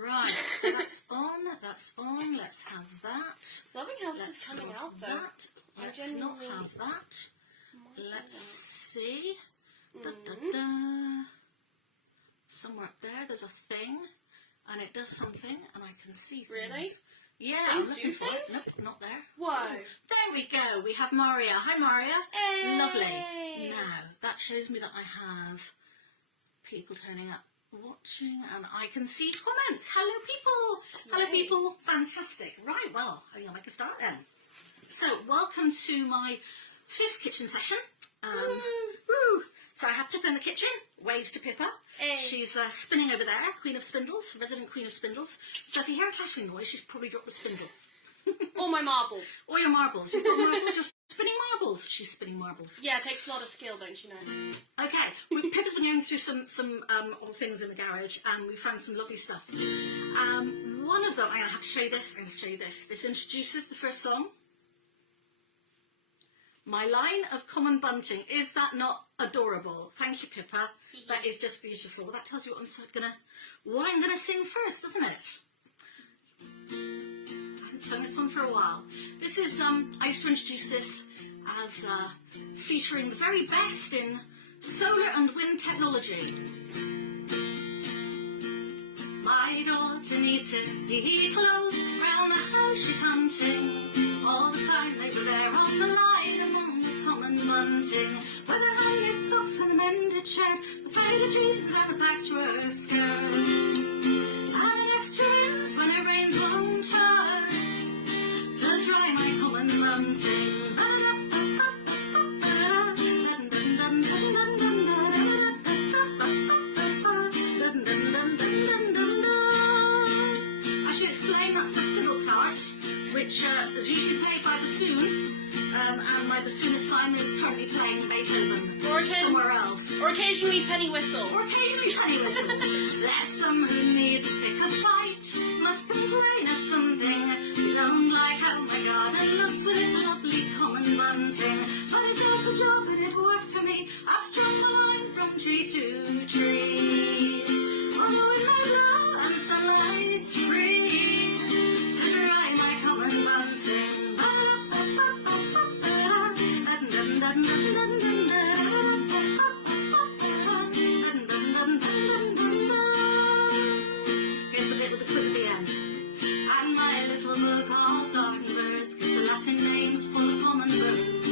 Right, so that's on, let's have that. Loving how this is coming out, though. That. Let's not have that. Let's see. Da, da, da. Somewhere up there's a thing, and it does something, and I can see things. Really? Yeah, things I'm looking for it. things? Nope, not there. Whoa. Oh, there we go. We have Maria. Hi, Maria. Hey. Lovely. Now, that shows me that I have people turning up, watching, and I can see comments. Hello, people. Yay. Hello, people. Fantastic. Right, well, I think I can start then. So, welcome to my 5th kitchen session. Woo. So I have Pippa in the kitchen. Waves to Pippa. Hey. She's spinning over there, Queen of Spindles, resident Queen of Spindles. So if you hear a clashing noise, she's probably dropped the spindle. All my marbles. Or your marbles. You've got marbles, you're spinning marbles. She's spinning marbles. Yeah, it takes a lot of skill, don't you know? Okay, Pippa's been going through some old things in the garage, and we found some lovely stuff. One of them, I'm going to have to show you this, This introduces the first song. My line of common bunting. Is that not adorable? Thank you, Pippa. That is just beautiful. That tells you what I'm gonna sing first, doesn't it? I haven't sung this one for a while. This is I used to introduce this as featuring the very best in solar and wind technology. My daughter needs to be clothes, round the house she's hunting. All the time they were there on the line among the common bunting. With a hanging socks and a mended shirt, the faded jeans and a patchwork skirt. And an extra rinse when it rains won't hurt to dry my common bunting. Which is usually played by bassoon, and my bassoonist Simon is currently playing Beethoven somewhere else. Or occasionally penny whistle. There's someone who needs to pick a fight, must complain at something. We don't like how my garden looks with its lovely common bunting, but it does the job and it works for me. I've strung the line from tree to tree. Although it may blow and the sunlight's free to dry my common bunting. Here's the bit with the quiz at the end. And my little book of garden birds gives the Latin names for the common birds.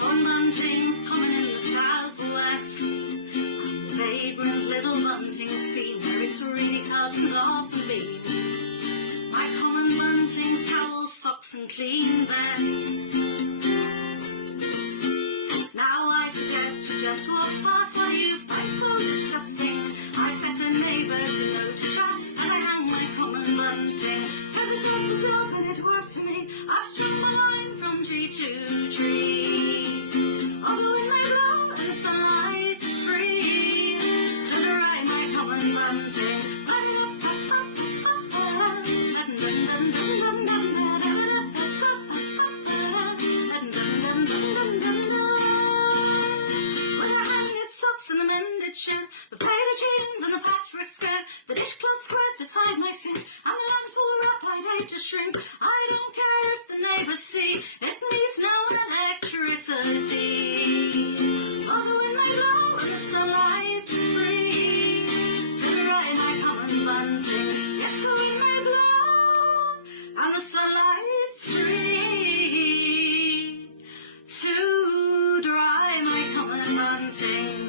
Corn buntings common in the southwest, and the vagrant little buntings seen where it's really cousins of the bean. My common buntings, towels, socks and clean vests. Now I suggest you just walk past what you find so disgusting. I've better neighbours who know to chat as I hang my common bunting. Cause it does the job and it works for me. I've strung my line from tree to tree. Although it may blow and the sunlight's free to dry my common bunting. The faded jeans and the patchwork skirt, the dishcloth squares beside my sink, and the lamps will wrap, I'd hate to shrink. I don't care if the neighbours see, it needs no electricity. Although it may blow and the sunlight's free to dry my common bunting. Yes, the wind may blow and the sunlight's free to dry my common bunting.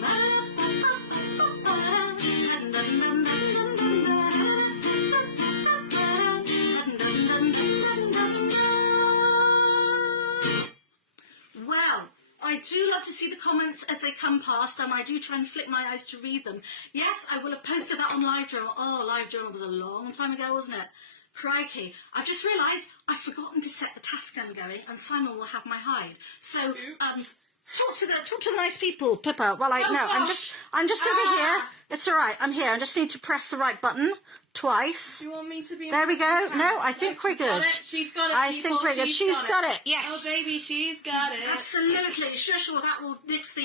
Well, I do love to see the comments as they come past, and I do try and flick my eyes to read them. Yes, I will have posted that on LiveJournal. Oh, LiveJournal was a long time ago, wasn't it? Crikey. I just realised I've forgotten to set the task gun going, and Simon will have my hide. So, talk to the nice people, Pippa. Well, I'm just over here. It's all right. I'm here. I just need to press the right button. twice. Do you want me to be? There we go. No, I think we're good. She's got it. I think we're good. She's got it. Yes. Oh, baby, she's got it. Absolutely. Sure. That will nix the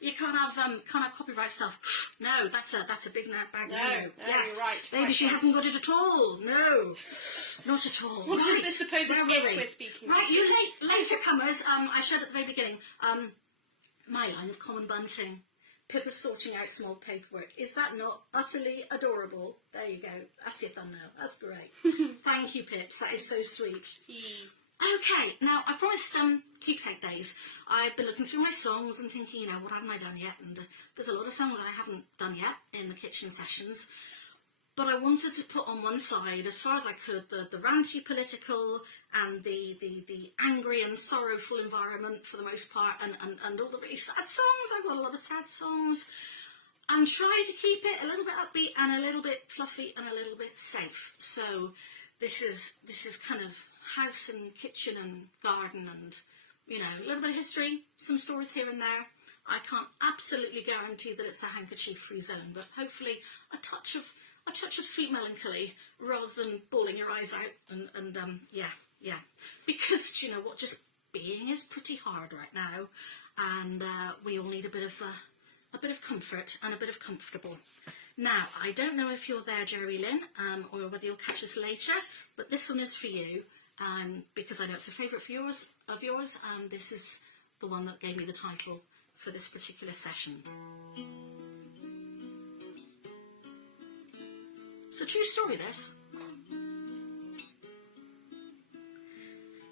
You can't have copyright stuff. No, that's a big bag. No, yes. you're right. Maybe she hasn't got it at all. No, not at all. What right. is this supposed Where itch were we? we're speaking Right, of? you later comers. I showed at the very beginning. My line of common bunting. Pippa's sorting out small paperwork. Is that not utterly adorable? There you go. That's your thumb now. That's great. Thank you, Pips. That is so sweet. Okay, now I promised Keepsake Days. I've been looking through my songs and thinking, what haven't I done yet? And there's a lot of songs I haven't done yet in the kitchen sessions. But I wanted to put on one side, as far as I could, the ranty political and the angry and sorrowful environment for the most part, and all the really sad songs. I've got a lot of sad songs. And try to keep it a little bit upbeat and a little bit fluffy and a little bit safe. So this is kind of house and kitchen and garden and, a little bit of history, some stories here and there. I can't absolutely guarantee that it's a handkerchief-free zone, but hopefully a touch of sweet melancholy rather than bawling your eyes out and yeah. Because, do you know what, just being is pretty hard right now, and we all need a bit of comfort and a bit of comfortable. Now, I don't know if you're there, Jerry Lynn, or whether you'll catch us later, but this one is for you, because I know it's a favourite of yours. This is the one that gave me the title for this particular session. It's a true story, this. In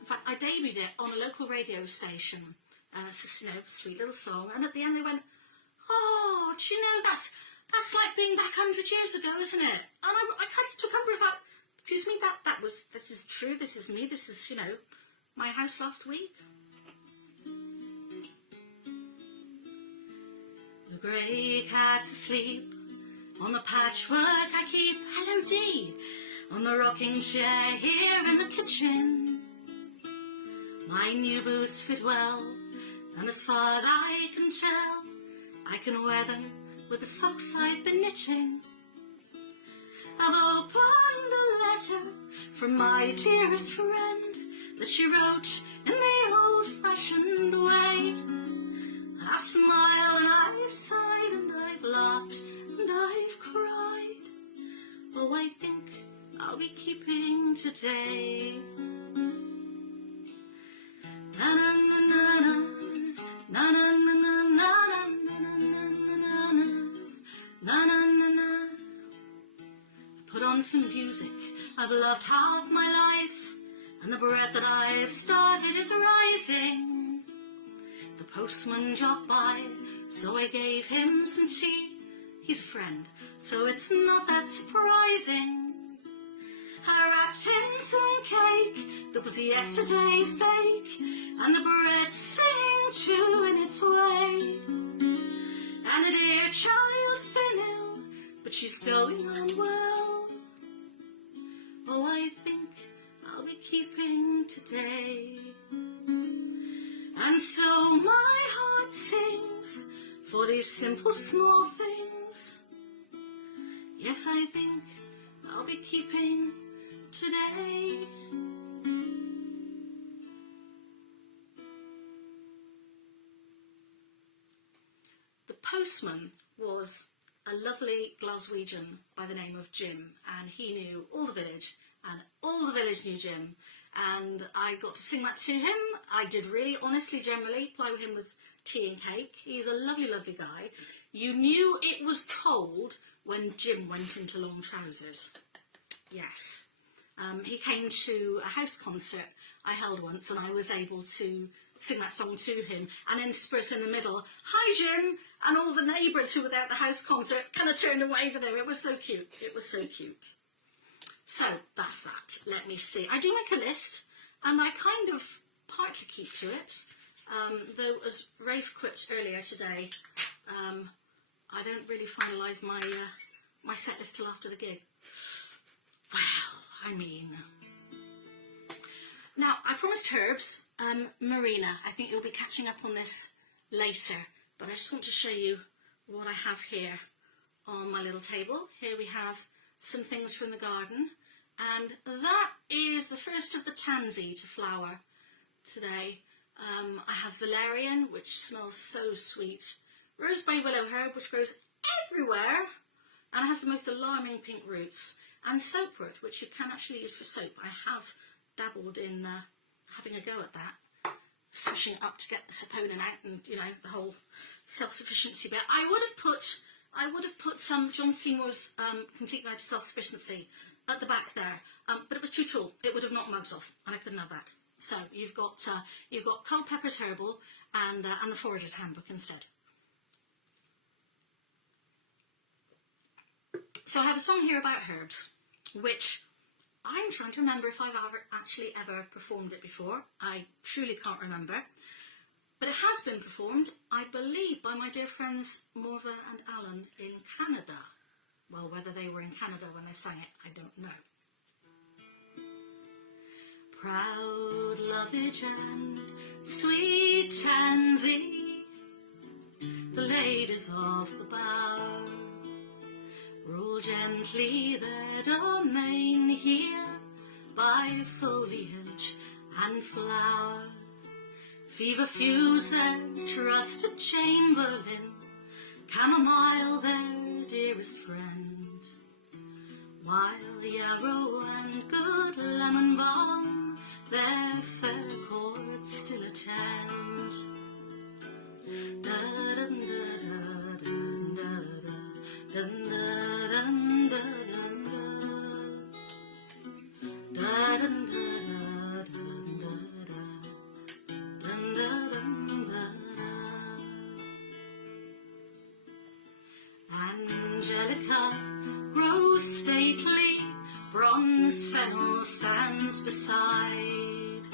fact, I debuted it on a local radio station. Sweet little song. And at the end they went, "Oh, do you know, that's like being back 100 years ago, isn't it?" And I kind of took umbrage, like, excuse me, this is true, this is me, this is, my house last week. The grey cat's asleep on the patchwork I keep, hello Dee, on the rocking chair here in the kitchen. My new boots fit well, and as far as I can tell, I can wear them with the socks I've been knitting. I've opened a letter from my dearest friend that she wrote in the old-fashioned way. I've smiled and I've sighed and I've laughed and I've cried. Oh, I think I'll be keeping today. Na na na na na na na na na na na na. Put on some music. I've loved half my life, and the breath that I've started is rising. The postman dropped by, so I gave him some tea. He's a friend, so it's not that surprising. I wrapped him some cake that was yesterday's bake, and the bread's singing too in its way. And a dear child's been ill, but she's going on well. Oh, I think I'll be keeping today. And so my heart sings for these simple small things. Yes, I think I'll be keeping today. The postman was a lovely Glaswegian by the name of Jim, and he knew all the village, and all the village knew Jim, and I got to sing that to him. I did really honestly, generally, ply him with tea and cake. He's a lovely, lovely guy. You knew it was cold when Jim went into long trousers. Yes. He came to a house concert I held once, and I was able to sing that song to him, and interspersed in the middle, "Hi Jim," and all the neighbours who were there at the house concert kind of turned away to him. It was so cute. It was so cute. So that's that. Let me see. I do make a list, and I kind of partly keep to it, though as Rafe quipped earlier today, I don't really finalise my set list till after the gig. Well, I mean, now I promised herbs. Marina, I think you'll be catching up on this later, but I just want to show you what I have here on my little table. Here we have some things from the garden, and that is the first of the tansy to flower today. I have valerian, which smells so sweet, rosebay willow herb, which grows everywhere and has the most alarming pink roots, and soapwood, which you can actually use for soap. I have dabbled in having a go at that, swishing it up to get the saponin out, and you know, the whole self-sufficiency bit. I would have put some John Seymour's Complete Guide to Self-Sufficiency at the back there, but it was too tall. It would have knocked mugs off, and I couldn't have that. So you've got Culpeper's Herbal and the Forager's Handbook instead. So I have a song here about herbs, which I'm trying to remember if I've ever performed it before. I truly can't remember. But it has been performed, I believe, by my dear friends Morva and Alan in Canada. Well, whether they were in Canada when they sang it, I don't know. Proud lovage and sweet tansy, the ladies of the bower, rule gently their domain here by foliage and flower. Feverfuse their trusted chamberlain, chamomile their dearest friend, while yarrow and good lemon balm their fair courts still attend. Angelica grows stately, bronze fennel stands beside.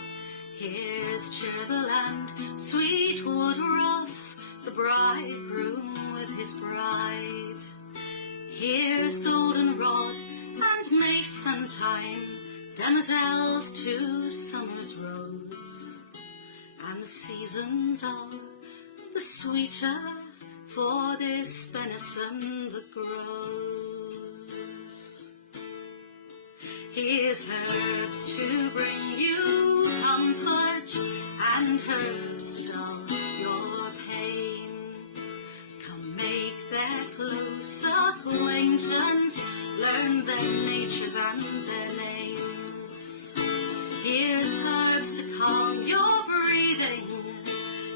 Here's Chervil and Sweetwood rough, the bridegroom with his bride. Here's goldenrod and mason thyme, demoiselles to summer's rose. And the seasons are the sweeter for this benison that grows. Here's herbs to bring you comfort and herbs to dull your pain. Come make their close acquaintance, learn their natures and their names. Here's herbs to calm your breathing,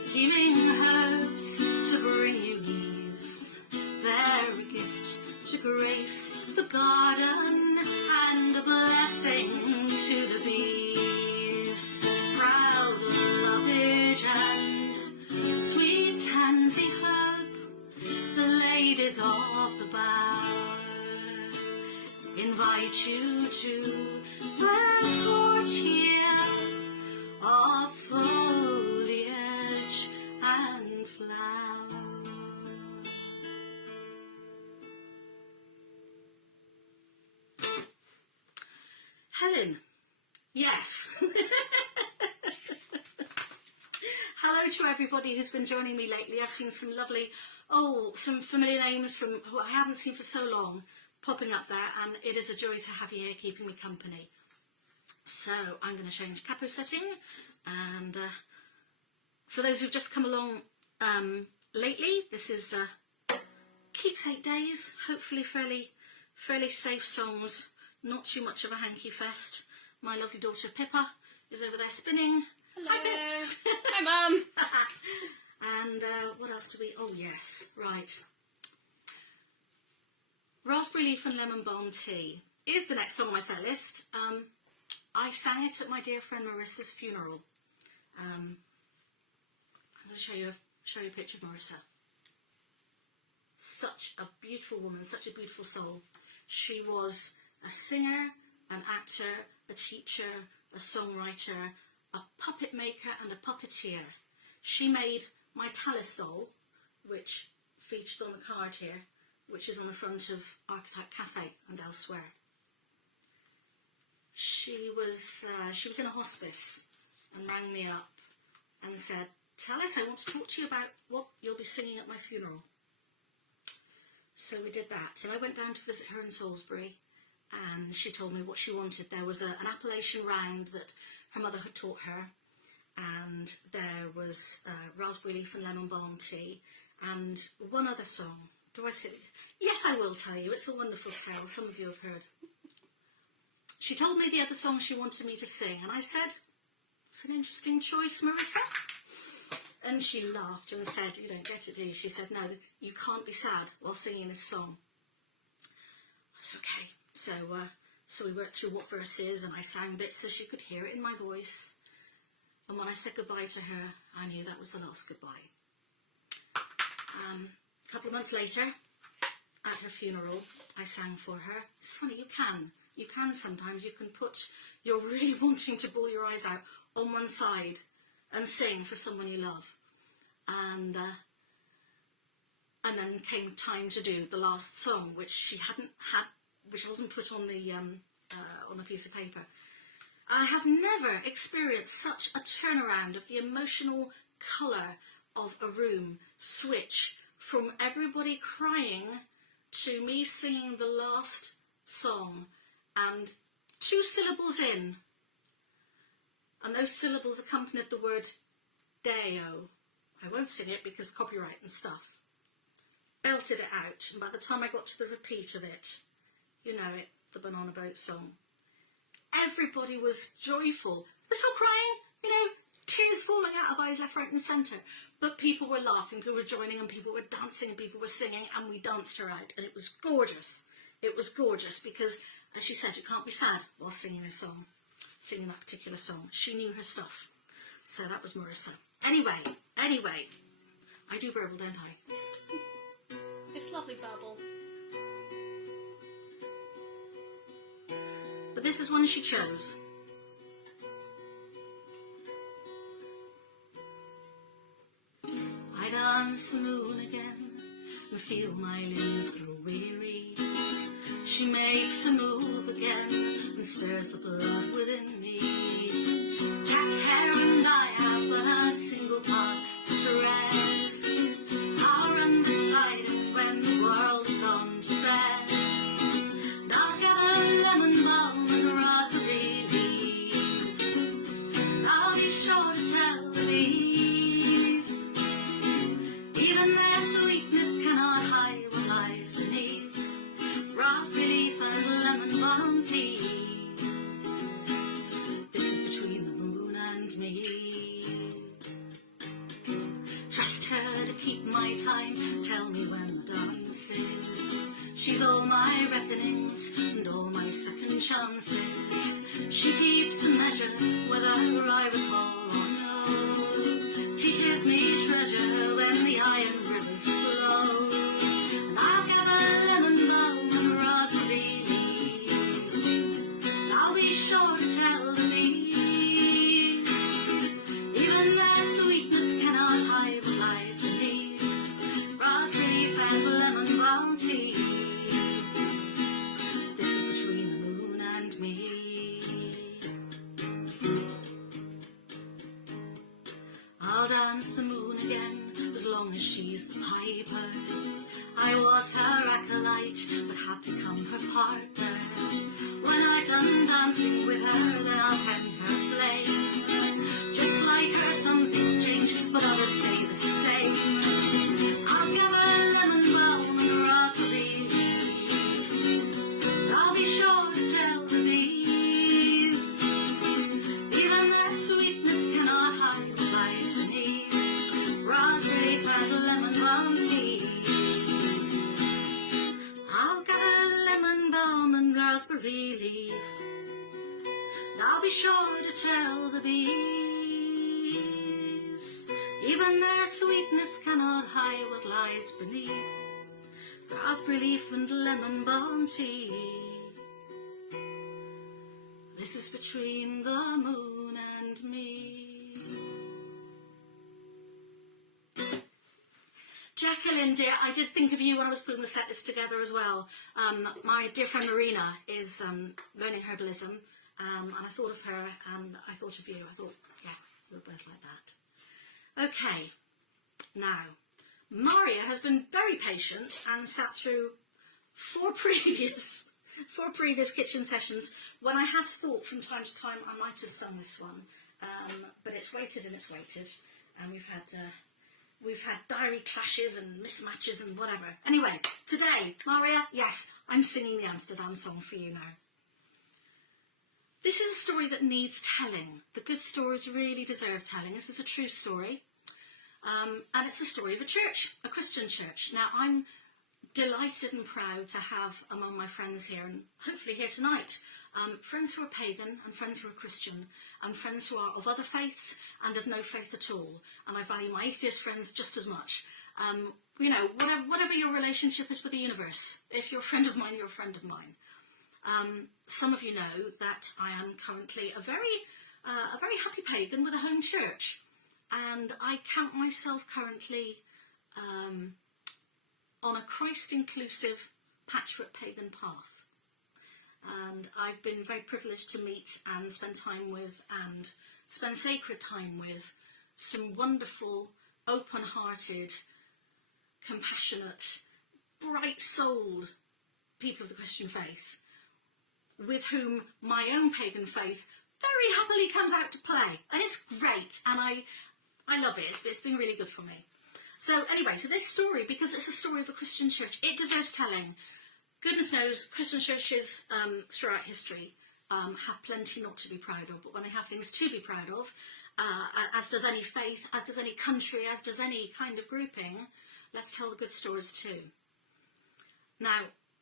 healing herbs to bring you ease. They're a gift to grace the garden and a blessing to the bees. Proud lovage and sweet tansy herb, the ladies of the bower invite you to their court here of foliage and flower. Helen, yes. Hello to everybody who's been joining me lately. I've seen some lovely, some familiar names from who I haven't seen for so long popping up there, and it is a joy to have you here keeping me company. So I'm going to change capo setting, and for those who've just come along lately, this is Keepsake Days, hopefully fairly safe songs, not too much of a hanky fest. My lovely daughter Pippa is over there spinning. Hello. Hi Pips. Hi Mum. And what else do we, oh yes, right. Raspberry Leaf and Lemon Balm Tea is the next song on my set list. I sang it at my dear friend Marissa's funeral. I'm going to show you a picture of Marissa. Such a beautiful woman, such a beautiful soul. She was a singer, an actor, a teacher, a songwriter, a puppet maker and a puppeteer. She made my Talis doll, which features on the card here, which is on the front of Archetype Cafe and elsewhere. She was in a hospice and rang me up and said, Talis, I want to talk to you about what you'll be singing at my funeral. So we did that, and I went down to visit her in Salisbury, and she told me what she wanted. There was an Appalachian round that her mother had taught her, and there was raspberry leaf and lemon balm tea, and one other song. Do I say it? Yes, I will tell you. It's a wonderful tale. Some of you have heard. She told me the other song she wanted me to sing, and I said, "It's an interesting choice, Marissa." And she laughed and said, "You don't get it, do you?" She said, "No, you can't be sad while singing this song." I said, "Okay." So we worked through what verses, and I sang bits so she could hear it in my voice. And when I said goodbye to her, I knew that was the last goodbye. A couple of months later, at her funeral, I sang for her. It's funny, you can sometimes, you can put, you're really wanting to bawl your eyes out on one side and sing for someone you love. And then came time to do the last song, which she hadn't had, which wasn't put on the piece of paper. I have never experienced such a turnaround of the emotional colour of a room switch from everybody crying to me singing the last song, and 2 syllables in, and those syllables accompanied the word Deo. I won't sing it because copyright and stuff. Belted it out, and by the time I got to the repeat of it, you know it, the Banana Boat song, everybody was joyful. We're still crying, you know, tears falling out of eyes left, right and centre. But people were laughing, people were joining, and people were dancing, and people were singing, and we danced her out. And it was gorgeous. It was gorgeous because, as she said, you can't be sad while singing a song, singing that particular song. She knew her stuff. So that was Marissa. Anyway, I do burble, don't I? It's lovely babble. But this is one she chose. I dance the moon again and feel my limbs grow weary. She makes a move again and stirs the blood within me. Jack Hare and I have but a single path to tread. Our undecided when the world has gone to bed. And I'll gather lemon balm and raspberry leaf. And I'll be sure to tell the bees, even their sweetness cannot hide what lies beneath. Raspberry leaf and lemon balm tea. This is between the moon and me. Trust her to keep my time, tell me when the dance is. She's all my reckonings and all my second chances. She keeps the measure whether I recall or no. Teaches me treasure when the iron rivers flow. And I'll gather lemon balm and raspberry leaf. And I'll be sure to tell the bees, even their sweetness cannot hide what lies beneath. Raspberry leaf and lemon balm tea. This is between the moon and me. I'll dance the moon again as long as she's the piper. I was her acolyte but have become her partner. When I've done dancing with her, then I'll tend her flame. Just like her, some things change but others stay the same. I'll gather lemon balm and raspberry leaf. I'll be sure to tell the bees, even their sweetness cannot hide what lies beneath. Raspberry and lemon balm tea. I'll gather lemon balm and raspberry leaf. And I'll be sure to tell the bees, even their sweetness cannot hide what lies beneath. Raspberry leaf and lemon balm tea. This is between the moon and me. Jacqueline, dear, I did think of you when I was putting the set list together as well. My dear friend Marina is learning herbalism, and I thought of her and I thought of you. I thought, yeah, we're both like that. Okay, now, Maria has been very patient and sat through 4 previous for previous kitchen sessions, when I had thought from time to time I might have sung this one, but it's waited and it's waited, and we've had diary clashes and mismatches and whatever. Anyway, today, Maria, yes, I'm singing the Amsterdam song for you now. This is a story that needs telling. The good stories really deserve telling. This is a true story. And it's the story of a church, a Christian church. Now, I'm delighted and proud to have among my friends here, and hopefully here tonight, friends who are pagan and friends who are Christian and friends who are of other faiths and of no faith at all. And I value my atheist friends just as much. You know, whatever your relationship is with the universe, if you're a friend of mine, you're a friend of mine. Some of you know that I am currently a very happy pagan with a home church. And I count myself currently on a Christ-inclusive patchwork pagan path. And I've been very privileged to meet and spend time with and spend sacred time with some wonderful, open-hearted, compassionate, bright-souled people of the Christian faith, with whom my own pagan faith very happily comes out to play. And it's great, and I love it. It's been really good for me. So anyway, so this story, because it's a story of a Christian church, it deserves telling. Goodness knows, Christian churches throughout history have plenty not to be proud of, but when they have things to be proud of, as does any faith, as does any country, as does any kind of grouping, let's tell the good stories too. Now,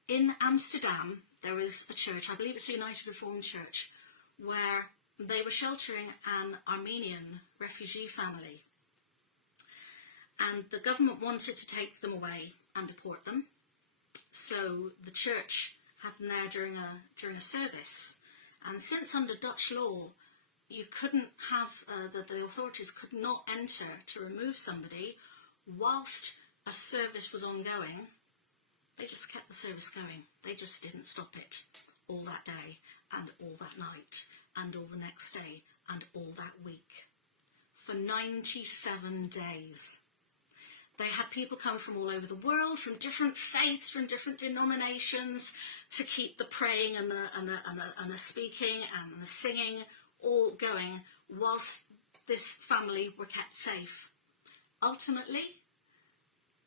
in Amsterdam, there is a church, I believe it's a United Reformed Church, where they were sheltering an Armenian refugee family. And the government wanted to take them away and deport them. So the church had them there during a service. And since under Dutch law, you couldn't have, the authorities could not enter to remove somebody whilst a service was ongoing, they just kept the service going. They just didn't stop it all that day and all that night and all the next day and all that week. For 97 days. They had people come from all over the world, from different faiths, from different denominations, to keep the praying and the speaking and the singing all going whilst this family were kept safe. Ultimately,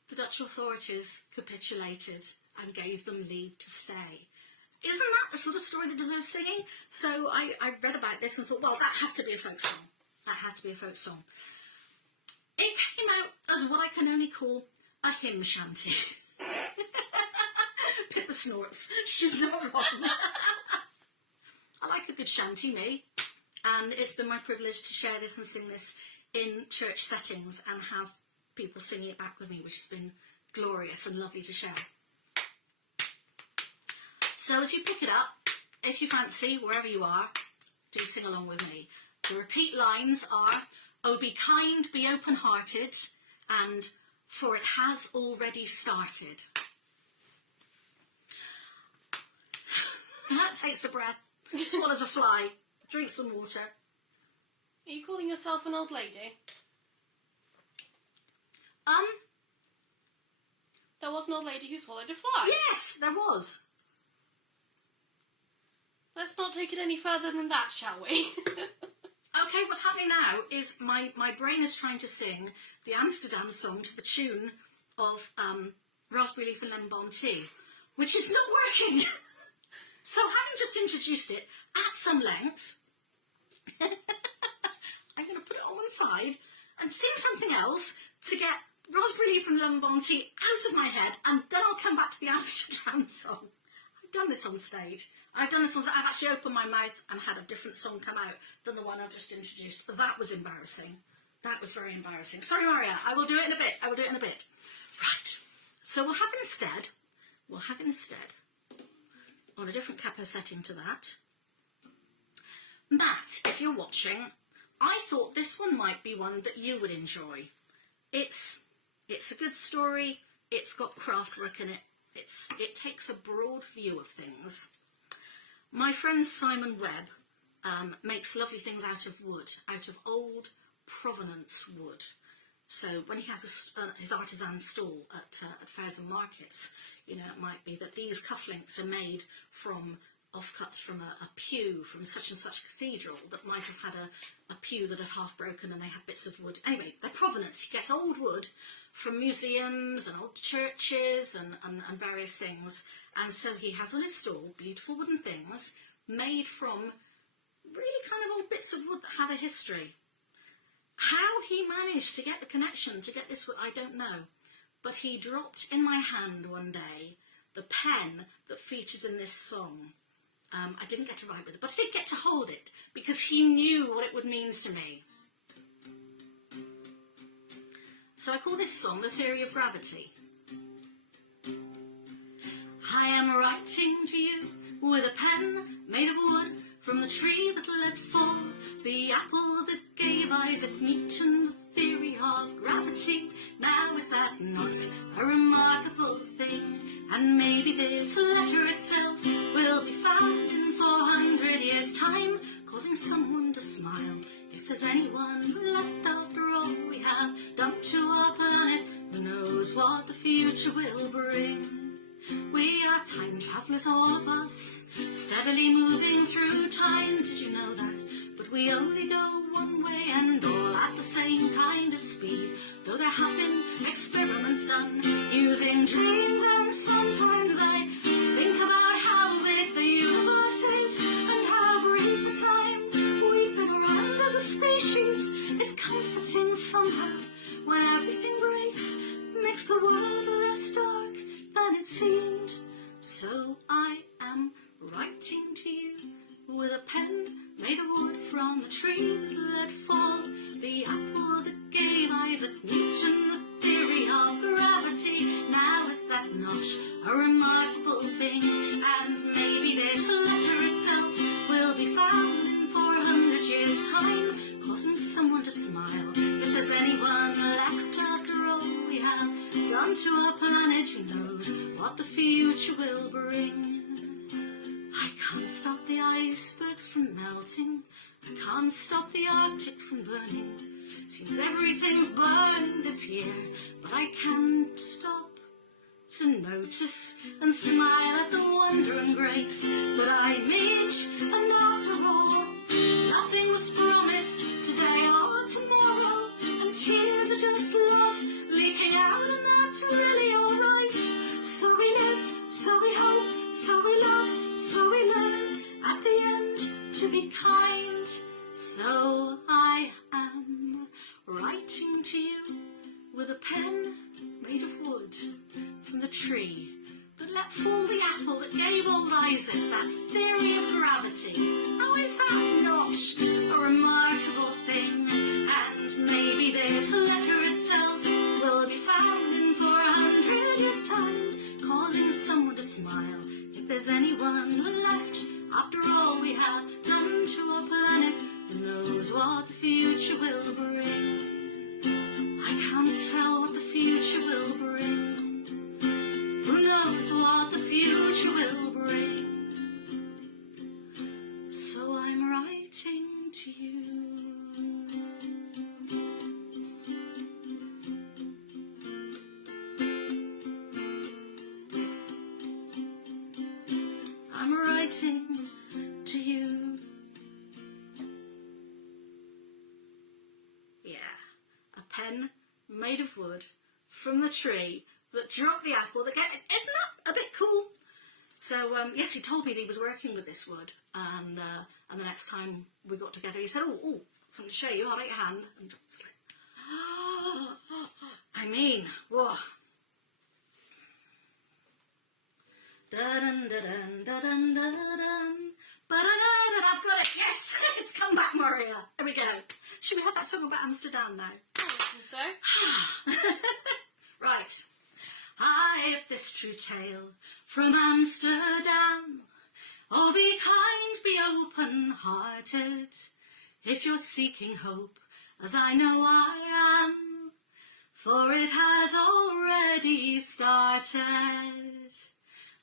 the Dutch authorities capitulated and gave them leave to stay. Isn't that the sort of story that deserves singing? So I read about this and thought, well, that has to be a folk song. That has to be a folk song. It came out as what I can only call a hymn shanty. Pippa snorts. She's not wrong. I like a good shanty, me. And it's been my privilege to share this and sing this in church settings and have people singing it back with me, which has been glorious and lovely to share. So as you pick it up, if you fancy, wherever you are, do sing along with me. The repeat lines are, "Oh, be kind, be open-hearted," and "for it has already started." That takes a breath, swallows a fly, drinks some water. Are you calling yourself an old lady? There was an old lady who swallowed a fly. Yes, there was. Let's not take it any further than that, shall we? Okay, what's happening now is my brain is trying to sing the Amsterdam song to the tune of Raspberry Leaf and Lemon Balm tea, which is not working. So having just introduced it at some length, I'm going to put it on one side and sing something else to get Raspberry Leaf and Lemon Balm tea out of my head, and then I'll come back to the Amsterdam song. I've done this on stage. I've actually opened my mouth and had a different song come out than the one I've just introduced. That was embarrassing. That was very embarrassing. Sorry, Maria. I will do it in a bit. Right. So we'll have instead, on a different capo setting to that, Matt, if you're watching, I thought this one might be one that you would enjoy. It's a good story. It's got craft work in it. It takes a broad view of things. My friend Simon Webb makes lovely things out of wood, out of old provenance wood. So when he has his artisan stall at fairs and markets, you know, it might be that these cufflinks are made from offcuts from a pew from such and such cathedral that might have had a pew that had half broken and they had bits of wood. Anyway, their provenance, he gets old wood from museums and old churches and various things. And so he has on his stall beautiful wooden things made from really kind of old bits of wood that have a history. How he managed to get the connection to get this wood, I don't know. But he dropped in my hand one day the pen that features in this song. I didn't get to write with it, but I did get to hold it because he knew what it would mean to me. So I call this song The Theory of Gravity. I am writing to you with a pen made of wood from the tree that let fall the apple that gave Isaac Newton the theory of gravity. Now is that not a remarkable thing? And maybe this letter itself will be found in 400 years' time, causing someone to smile. If there's anyone left after all we have done to our planet, who knows what the future will bring? We are time travellers, all of us, steadily moving through time. Did you know that? But we only go one way and all at the same kind of speed. Though there have been experiments done using dreams, and sometimes I think about how big the universe is and how brief a time we've been around as a species. It's comforting somehow when everything breaks, makes the world less dark than it seemed. So I am writing to you with a pen made of wood from the tree that let fall the apple that gave Isaac Newton the theory of gravity. Now is that not a remarkable thing? And maybe this letter itself will be found in 400 years' time, causing someone to smile. If there's anyone left after all we have done to our planet, who knows what the future will bring? I can't stop the icebergs from melting, I can't stop the Arctic from burning. Seems everything's burned this year, but I can't stop to notice and smile at the wonder and grace that I meet. And after all, nothing was promised today or tomorrow, and tears are just love leaking out, and that's really alright. So we live, so we hope, so we love, so we learn at the end to be kind. So I am writing to you with a pen made of wood from the tree that let fall the apple that gave old Isaac that theory of gravity. How is that not a remarkable thing? And maybe this letter itself will be found in 400 years' time, causing someone to smile. If there's anyone left after all we have done to our planet, who knows what the future will bring? I can't tell what the future will bring. Who knows what the future will bring? So I'm writing to you. I'm writing to you. Yeah, a pen made of wood from the tree that dropped the apple that gave. Isn't that a bit cool? So yes, he told me that he was working with this wood, and the next time we got together, he said, "Oh, something to show you. Hold out your hand." And it's like, I mean, whoa. Dun dun dun dun dun dun. I've got it. Yes, it's come back, Maria. There we go. Should we have that song about Amsterdam now? I think so. Right. I've this true tale from Amsterdam. Oh, be kind, be open-hearted, if you're seeking hope, as I know I am, for it has already started.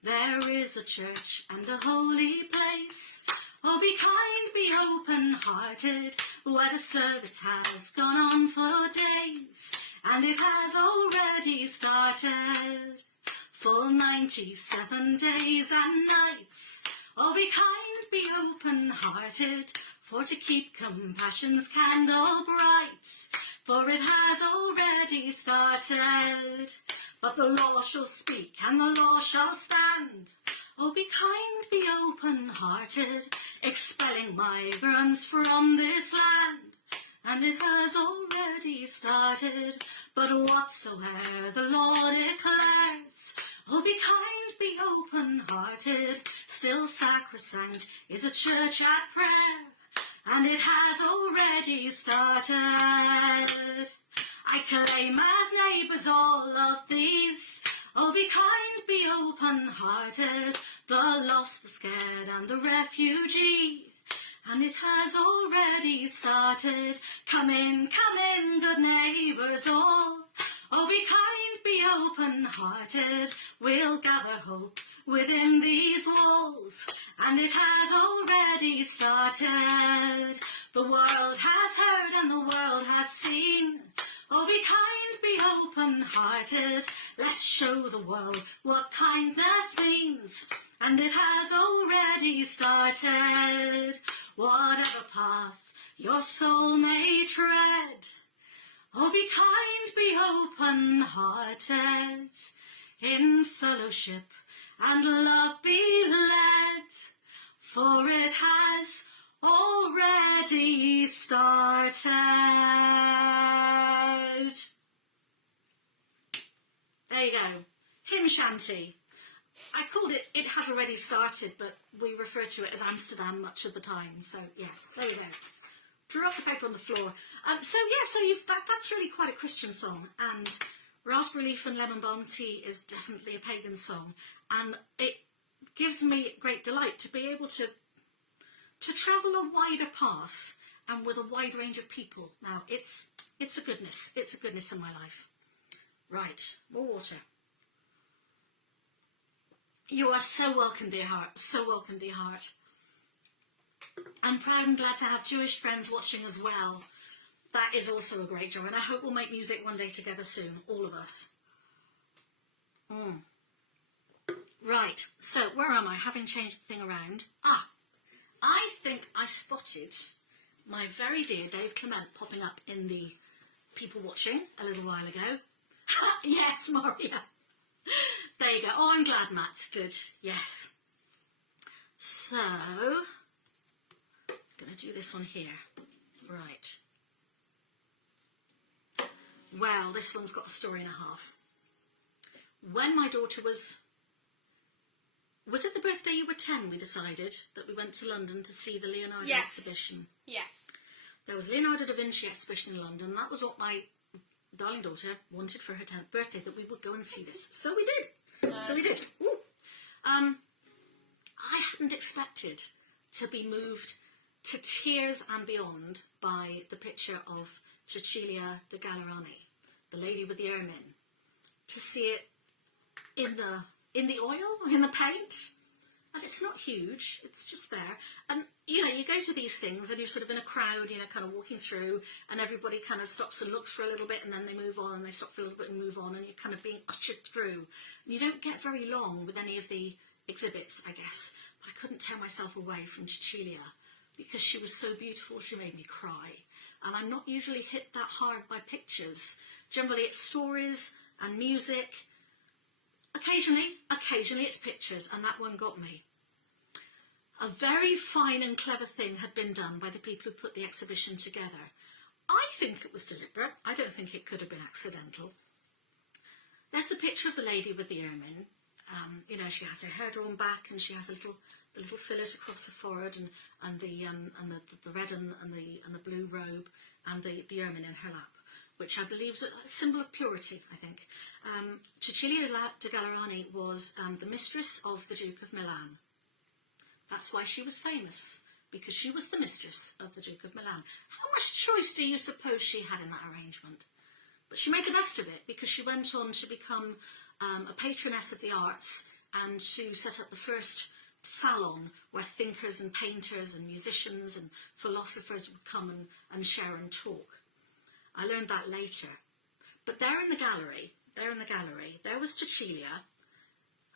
There is a church and a holy place, Oh, be kind, be open-hearted, where the service has gone on for days, and it has already started. Full 97 days and nights. Oh, be kind, be open-hearted, for to keep compassion's candle bright, for it has already started. But the law shall speak and the law shall stand. Oh, be kind, be open-hearted, expelling migrants from this land. And it has already started, but whatsoe'er the law declares, oh, be kind, be open-hearted, still sacrosanct is a church at prayer, and it has already started. I claim as neighbours all of these, oh, be kind, be open-hearted, the lost, the scared, and the refugee. And it has already started. Come in, good neighbours all. Oh, be kind, be open-hearted. We'll gather hope within these walls. And it has already started. The world has heard and the world has seen. Oh, be kind, be open-hearted. Let's show the world what kindness means. And it has already started. Whatever path your soul may tread, oh, be kind, be open-hearted, in fellowship and love be led, for it has already started. There you go. Hymn shanty. I called it It Has Already Started, but we refer to it as Amsterdam much of the time. So, yeah, there you go. Drop the paper on the floor. That's really quite a Christian song. And Raspberry Leaf and Lemon Balm Tea is definitely a pagan song. And it gives me great delight to be able to travel a wider path and with a wide range of people. Now, it's a goodness. It's a goodness in my life. Right, more water. You are so welcome, dear heart. So welcome, dear heart. I'm proud and glad to have Jewish friends watching as well. That is also a great joy. And I hope we'll make music one day together soon. All of us. Right. So, where am I? Having changed the thing around. I think I spotted my very dear Dave Clement popping up in the people watching a little while ago. Yes, Maria. There you go. Oh, I'm glad, Matt. Good. Yes. So, I'm going to do this on here. Right. Well, this one's got a story and a half. When my daughter was it the birthday you were 10 we decided that we went to London to see the Leonardo exhibition? Yes. There was a Leonardo da Vinci exhibition in London. That was what my darling daughter wanted for her 10th birthday, that we would go and see this. So we did. Ooh. I hadn't expected to be moved to tears and beyond by the picture of Cecilia de Gallerani, the lady with the ermine. To see it in the oil, in the paint. And it's not huge, it's just there. And, you know, you go to these things and you're sort of in a crowd, you know, kind of walking through, and everybody kind of stops and looks for a little bit, and then they move on, and they stop for a little bit and move on, and you're kind of being ushered through. And you don't get very long with any of the exhibits, I guess. But I couldn't tear myself away from Cecilia, because she was so beautiful, she made me cry. And I'm not usually hit that hard by pictures. Generally it's stories and music. Occasionally it's pictures, and that one got me. A very fine and clever thing had been done by the people who put the exhibition together. I think it was deliberate. I don't think it could have been accidental. There's the picture of the lady with the ermine. You know, she has her hair drawn back, and she has the little fillet across her forehead, and the red and the blue robe, and the ermine in her lap, which I believe is a symbol of purity, I think. Cecilia de Gallerani was the mistress of the Duke of Milan. That's why she was famous, because she was the mistress of the Duke of Milan. How much choice do you suppose she had in that arrangement? But she made the best of it, because she went on to become a patroness of the arts and to set up the first salon where thinkers and painters and musicians and philosophers would come and share and talk. I learned that later. But there in the gallery, there was Cecilia,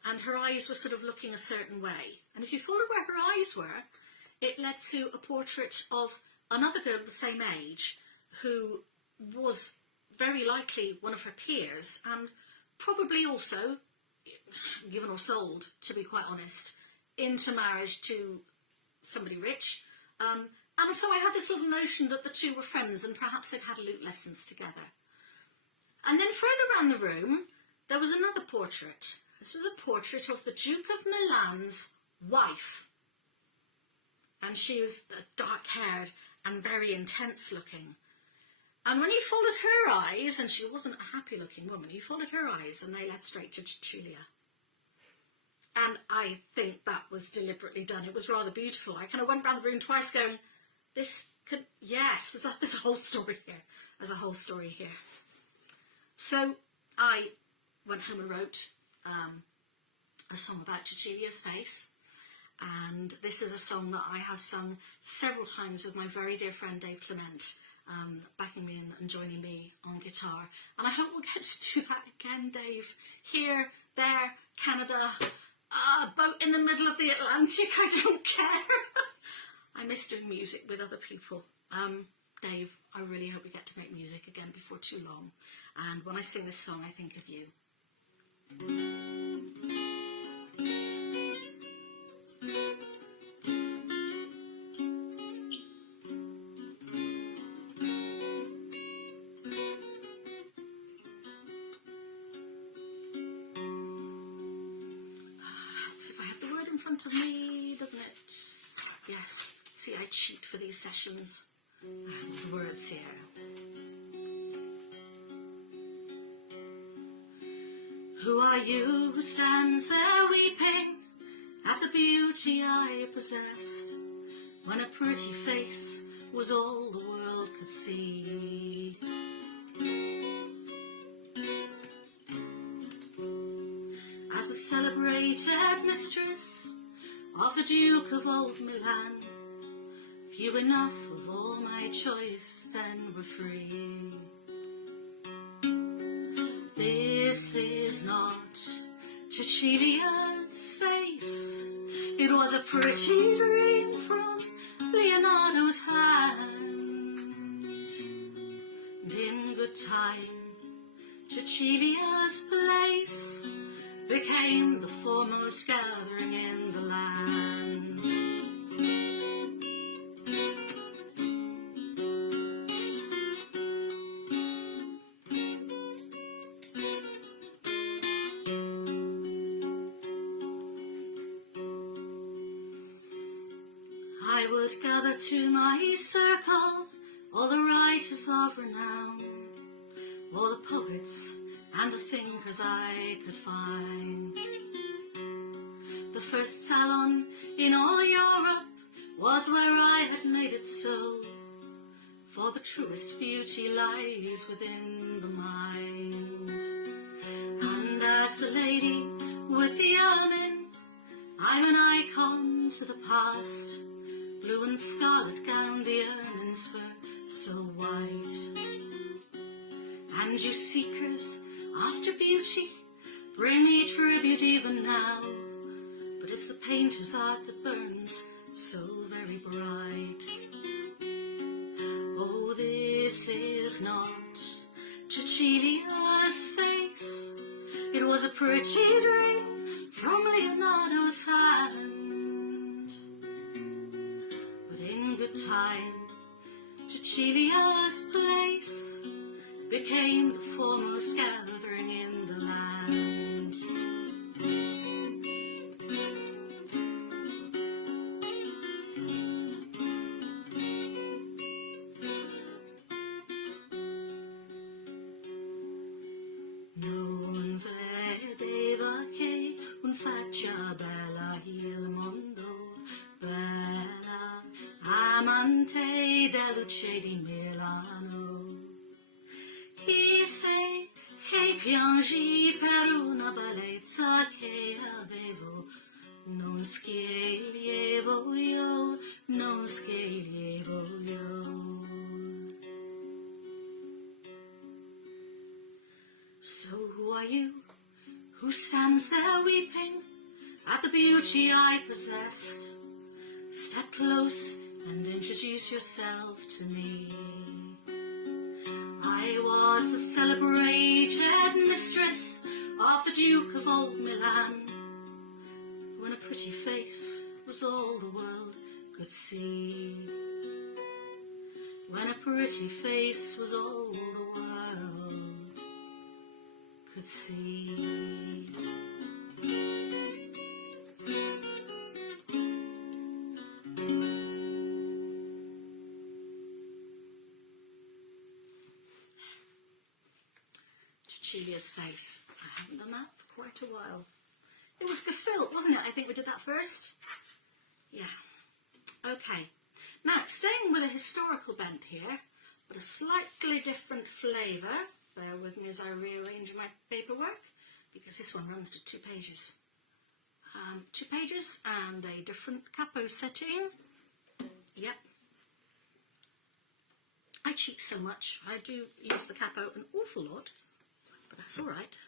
and her eyes were sort of looking a certain way. And if you followed where her eyes were, it led to a portrait of another girl the same age who was very likely one of her peers and probably also given or sold, to be quite honest, into marriage to somebody rich. And so I had this little notion that the two were friends and perhaps they'd had lute lessons together. And then further around the room, there was another portrait. This was a portrait of the Duke of Milan's wife. And she was dark-haired and very intense looking. And when he followed her eyes, and she wasn't a happy-looking woman, he followed her eyes and they led straight to Cecilia. And I think that was deliberately done. It was rather beautiful. I kind of went round the room twice going, this could, yes, there's a whole story here. There's a whole story here. So I went home and wrote a song about Cecilia's face. And this is a song that I have sung several times with my very dear friend Dave Clement, backing me and joining me on guitar. And I hope we'll get to do that again, Dave. Here, there, Canada, boat in the middle of the Atlantic, I don't care. I miss doing music with other people. Dave, I really hope we get to make music again before too long. And when I sing this song, I think of you. If I have the word in front of me, doesn't it? Yes. See, I cheat for these sessions. I have the words here. Who are you who stands there weeping at the beauty I possessed, when a pretty face was all the world could see? As a celebrated mistress of the Duke of Old Milan, few enough of all my choice then were free. This is not Cecilia's face, it was a pretty dream from Leonardo's hand. And in good time, Cecilia's place became the foremost gathering in the land. I would gather to my circle all the writers of renown, all the poets and the thinkers I could find. The first salon in all Europe was where I had made it so, for the truest beauty lies within the mind. And as the lady with the ermine, I'm an icon to the past. Blue and scarlet gown, the ermine's fur so white. And you seekers after beauty, bring me tribute even now, but it's the painter's art that burns so very bright. Oh, this is not Cecilia's face, it was a pretty dream from Leonardo's hand. But in good time, Cecilia's place became the foremost gathering in the land. Non vedeva che un faccia bella il mondo, bella amante della luce di Milano. Disse che piangi per una bellezza che avevo non scherievo io, non scherievo io. So who are you, who stands there weeping at the beauty I possessed? Step close and introduce yourself to me. I was the celebrated mistress of the Duke of Old Milan, when a pretty face was all the world could see. When a pretty face was all the world could see. Cecilia's face. I haven't done that for quite a while. It was gefilt, wasn't it? I think we did that first. Yeah. Okay. Now, staying with a historical bent here, but a slightly different flavour. Bear with me as I rearrange my paperwork, because this one runs to 2 pages. 2 pages and a different capo setting. Yep. I cheat so much. I do use the capo an awful lot, but that's all right.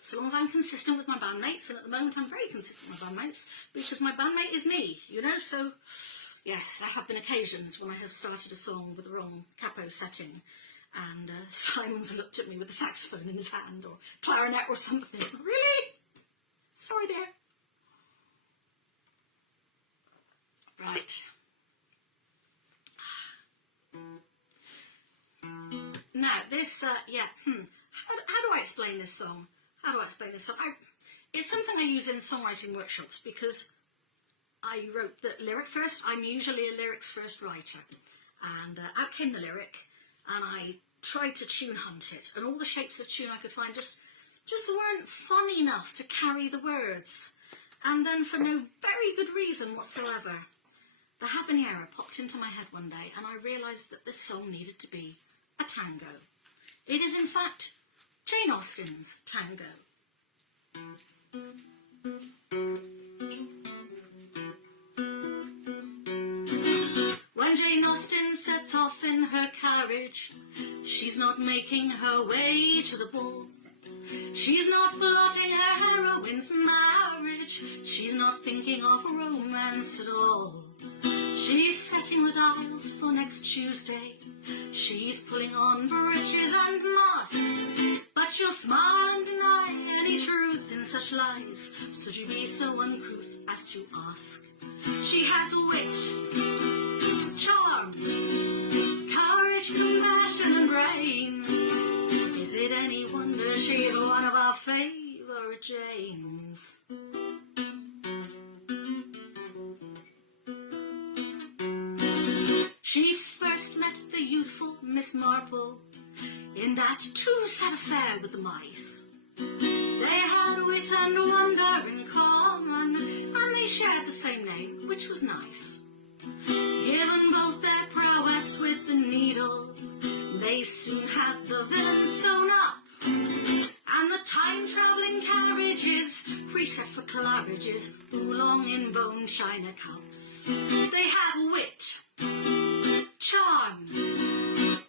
So long as I'm consistent with my bandmates, and at the moment I'm very consistent with my bandmates, because my bandmate is me, you know, so yes, there have been occasions when I have started a song with the wrong capo setting, and Simon's looked at me with the saxophone in his hand, or clarinet or something. Really? Sorry, dear. Right. Now, this, How do I explain this song? How do I explain this song? It's something I use in songwriting workshops, because I wrote the lyric first. I'm usually a lyrics first writer. And out came the lyric, and I tried to tune hunt it. And all the shapes of tune I could find just weren't fun enough to carry the words. And then, for no very good reason whatsoever, the habanera popped into my head one day, and I realised that this song needed to be a tango. It is, in fact, Jane Austen's Tango. When Jane Austen sets off in her carriage, she's not making her way to the ball. She's not plotting her heroine's marriage. She's not thinking of romance at all. She's setting the dials for next Tuesday. She's pulling on breeches and mask. But she'll smile and deny any truth in such lies. Should you be so uncouth as to ask? She has wit, charm, courage, compassion and brains. Is it any wonder she's one of our favourite Janes? She first met the youthful Miss Marple in that too-sad affair with the mice. They had wit and wonder in common, and they shared the same name, which was nice. Given both their prowess with the needle, they soon had the villain sewn up. And the time-travelling carriages, preset for Claridge's, oolong in bone china cups. They had wit, charm,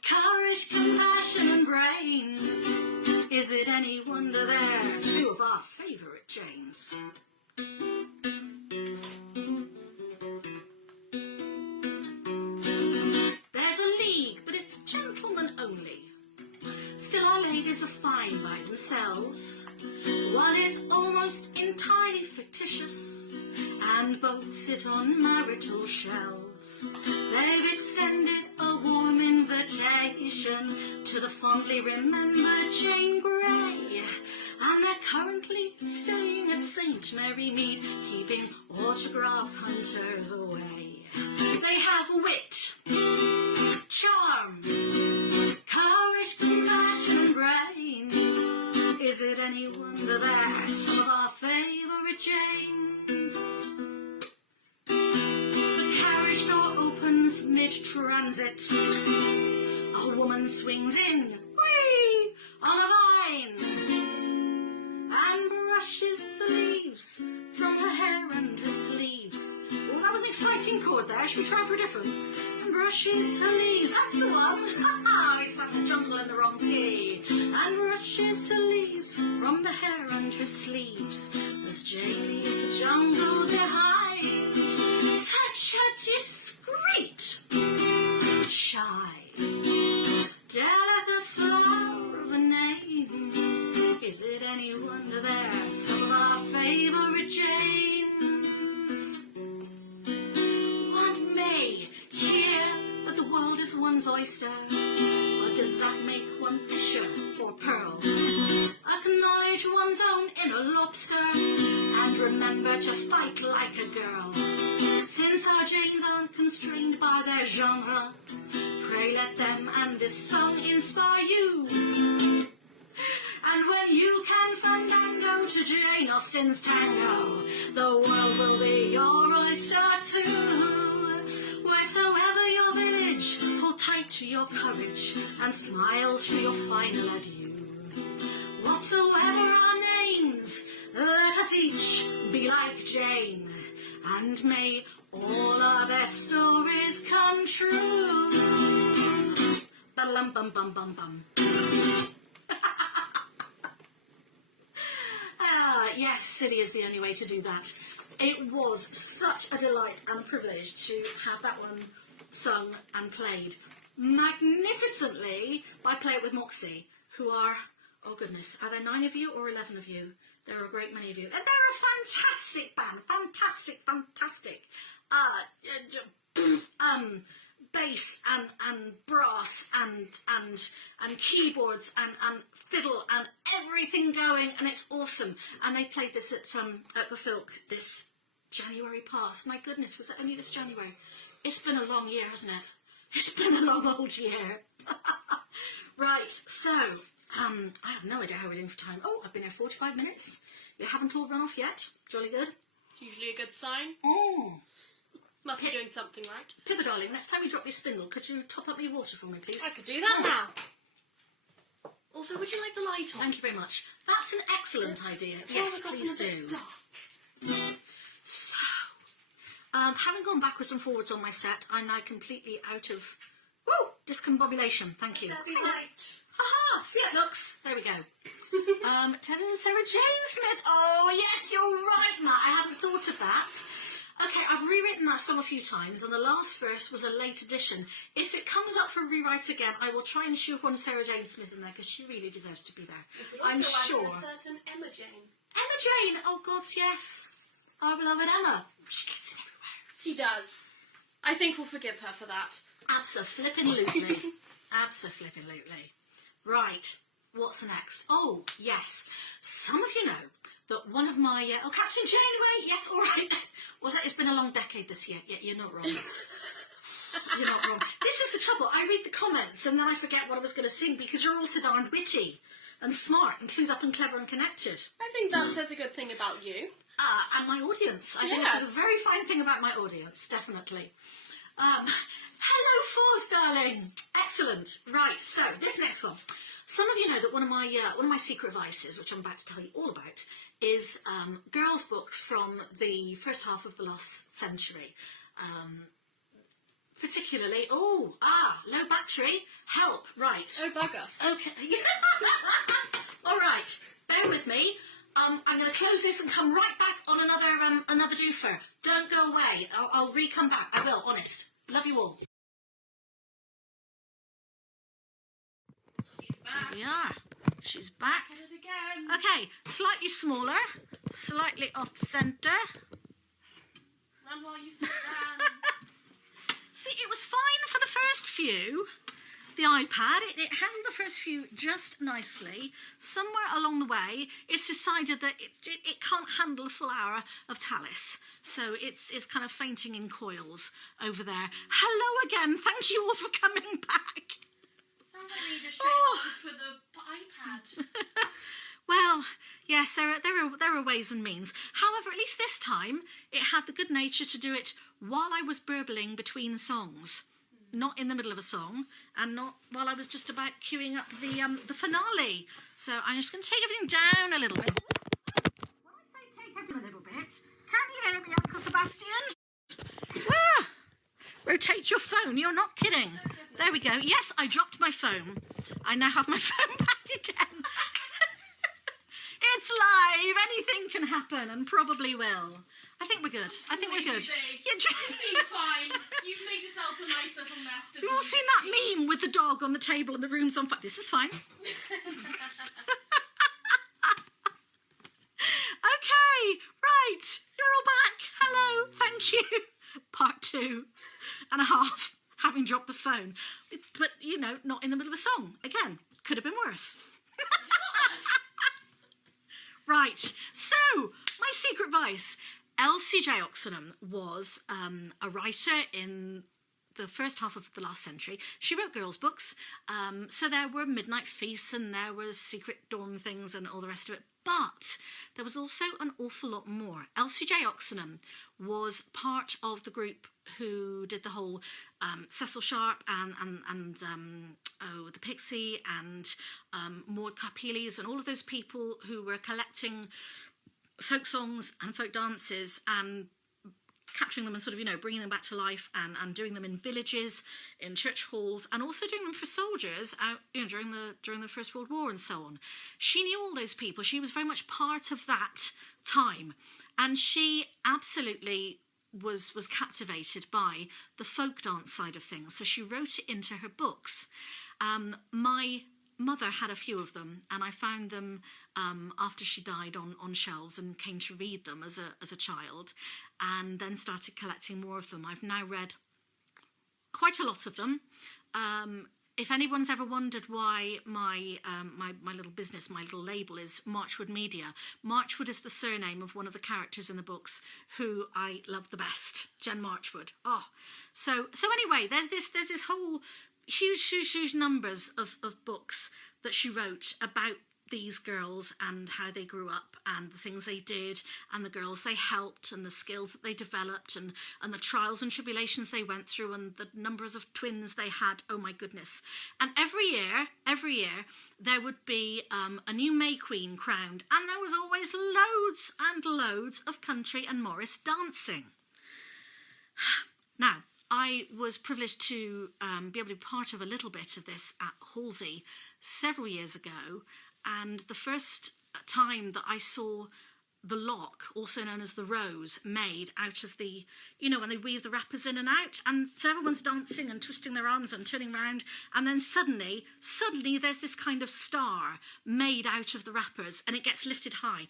courage, compassion and brains. Is it any wonder they're two of our favourite Janes? There's a league, but it's gentlemen only. Still, our ladies are fine by themselves. One is almost entirely fictitious, and both sit on marital shelves. They've extended a warm invitation to the fondly remembered Jane Grey, and they're currently staying at St. Mary Mead, keeping autograph hunters away. They have wit, charm, courage, compassion and brains. Is it any wonder they're some of our favourite Janes? The carriage door opens mid-transit. A woman swings in, whee, on a vine, and brushes the leaves from her hair and try. Should we try for a different? And brushes her leaves. That's the one. I sang the jungle in the wrong key. And brushes her leaves from the hair and her sleeves as Jane leaves the jungle behind. Such a discreet, shy, delicate flower of a name. Is it any wonder there's some of our favourite Janes? One may hear that the world is one's oyster, but does that make one fisher or pearl? Acknowledge one's own inner lobster and remember to fight like a girl. Since our Janes aren't constrained by their genre, pray let them and this song inspire you. And when you can fandango to Jane Austen's Tango, the world will be your oyster too. Wheresoever your village, hold tight to your courage and smile through your final adieu. Whatsoever our names, let us each be like Jane, and may all our best stories come true. Ba-lum-bum-bum-bum-bum. Yes, silly is the only way to do that. It was such a delight and privilege to have that one sung and played magnificently by Play It With Moxie, who are, oh goodness, are there 9 of you or 11 of you? There are a great many of you. And they're a fantastic band, fantastic. Bass and brass and keyboards and fiddle and everything going, and it's awesome. And they played this at the Filk this January past. My goodness, was it only this January? It's been a long year, hasn't it? It's been a long old year. Right, so I have no idea how we're doing for time. Oh, I've been here 45 minutes. You haven't all run off yet. Jolly good. It's usually a good sign. Oh. Must be doing something right. Pippa, darling, next time you drop your spindle, could you top up my water for me, please? I could do that now. Also, would you like the light on? Thank you very much. That's an excellent idea. Yes, please do. So, having gone backwards and forwards on my set, I'm now completely out of discombobulation. Thank you. That'd be right. Aha! Yeah, looks. There we go. Ted and Sarah Jane Smith. Oh, yes, you're right, Matt. I hadn't thought of that. Okay, I've rewritten that song a few times, and the last verse was a late addition. If it comes up for rewrite again, I will try and shoehorn Sarah Jane Smith in there, because she really deserves to be there. I'm sure. A certain Emma Jane. Emma Jane! Oh, gods, yes. Our beloved Emma. She gets it everywhere. She does. I think we'll forgive her for that. Abso-flippin'-lutely. Abso-flippin'-lutely. Right, what's next? Oh, yes. Some of you know that one of my... Captain Janeway, yes, all right. It's been a long decade this year. Yeah, you're not wrong. You're not wrong. This is the trouble. I read the comments and then I forget what I was going to sing because you're all so darn witty and smart and clued up and clever and connected. I think that says a good thing about you. And my audience. I think this is a very fine thing about my audience, definitely. Hello, Fours, darling. Excellent. Right, so this next one. Some of you know that one of my secret vices, which I'm about to tell you all about, is girls' books from the first half of the last century. Particularly, low battery, help, right. Oh, bugger. Okay. All right, bear with me. I'm going to close this and come right back on another doofer. Don't go away. I'll re-come back. I will, honest. Love you all. She's back. There we are. She's back. Did it again. Okay, slightly smaller, slightly off-centre. Run while you stand. See, it was fine for the first few. The iPad, it handled the first few just nicely. Somewhere along the way, it's decided that it can't handle a full hour of Talis. So it's kind of fainting in coils over there. Hello again. Thank you all for coming back. Sounds like we just traded for the iPad. Well, yes, there are ways and means. However, at least this time, it had the good nature to do it while I was burbling between songs. Not in the middle of a song, and not while I was just about queuing up the finale. So I'm just going to take everything down a little bit. When I say take everything a little bit, can you hear me, Uncle Sebastian? rotate your phone. You're not kidding. There we go. Yes, I dropped my phone. I now have my phone back again. It's live. Anything can happen, and probably will. I think we're good. I think we're good. You seem fine. You've made yourself a nice little nest of... You've all seen that meme with the dog on the table and the room's on fire. This is fine. Okay, right. You're all back. Hello. Thank you. Part 2 and a half, having dropped the phone. But, you know, not in the middle of a song. Again, could have been worse. Right, so my secret vice. L.C.J. Oxenham was a writer in the first half of the last century. She wrote girls' books, so there were Midnight Feasts and there was Secret Dorm Things and all the rest of it. But there was also an awful lot more. L.C.J. Oxenham was part of the group who did the whole Cecil Sharp and the Pixie and Maud Carpeles and all of those people who were collecting folk songs and folk dances and capturing them and sort of, you know, bringing them back to life and doing them in villages, in church halls, and also doing them for soldiers out, you know, during the First World War and so on. She knew all those people. She was very much part of that time, and she absolutely was captivated by the folk dance side of things. So she wrote it into her books. My mother had a few of them, and I found them after she died on shelves and came to read them as a child, and then started collecting more of them. I've now read quite a lot of them. If anyone's ever wondered why my little business, my little label is Marchwood Media, Marchwood is the surname of one of the characters in the books who I love the best, Jen Marchwood. Oh, so anyway, there's this whole huge numbers of books that she wrote about these girls and how they grew up and the things they did and the girls they helped and the skills that they developed and the trials and tribulations they went through and the numbers of twins they had. Oh my goodness. And every year there would be a new May Queen crowned, and there was always loads and loads of country and Morris dancing. Now, I was privileged to be able to be part of a little bit of this at Halsey several years ago, and the first time that I saw the lock, also known as the rose, made out of the, you know, when they weave the wrappers in and out, and so everyone's dancing and twisting their arms and turning around, and then suddenly there's this kind of star made out of the wrappers, and it gets lifted high.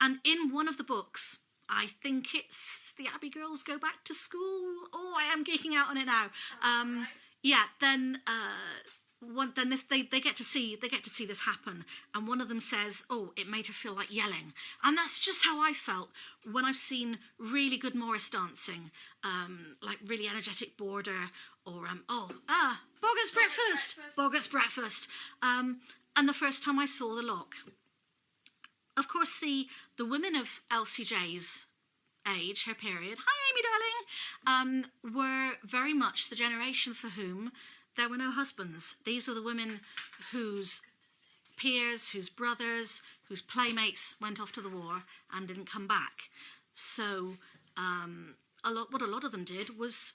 And in one of the books, I think it's The Abbey Girls Go Back to School. Oh, I am geeking out on it now. Yeah, then they get to see this happen, and one of them says, "Oh, it made her feel like yelling," and that's just how I felt when I've seen really good Morris dancing, like really energetic Border or Boggart's Breakfast, and the first time I saw the lock. Of course, the women of LCJ's age, her period, hi Amy darling, were very much the generation for whom there were no husbands. These are the women whose peers, whose brothers, whose playmates went off to the war and didn't come back. So what a lot of them did was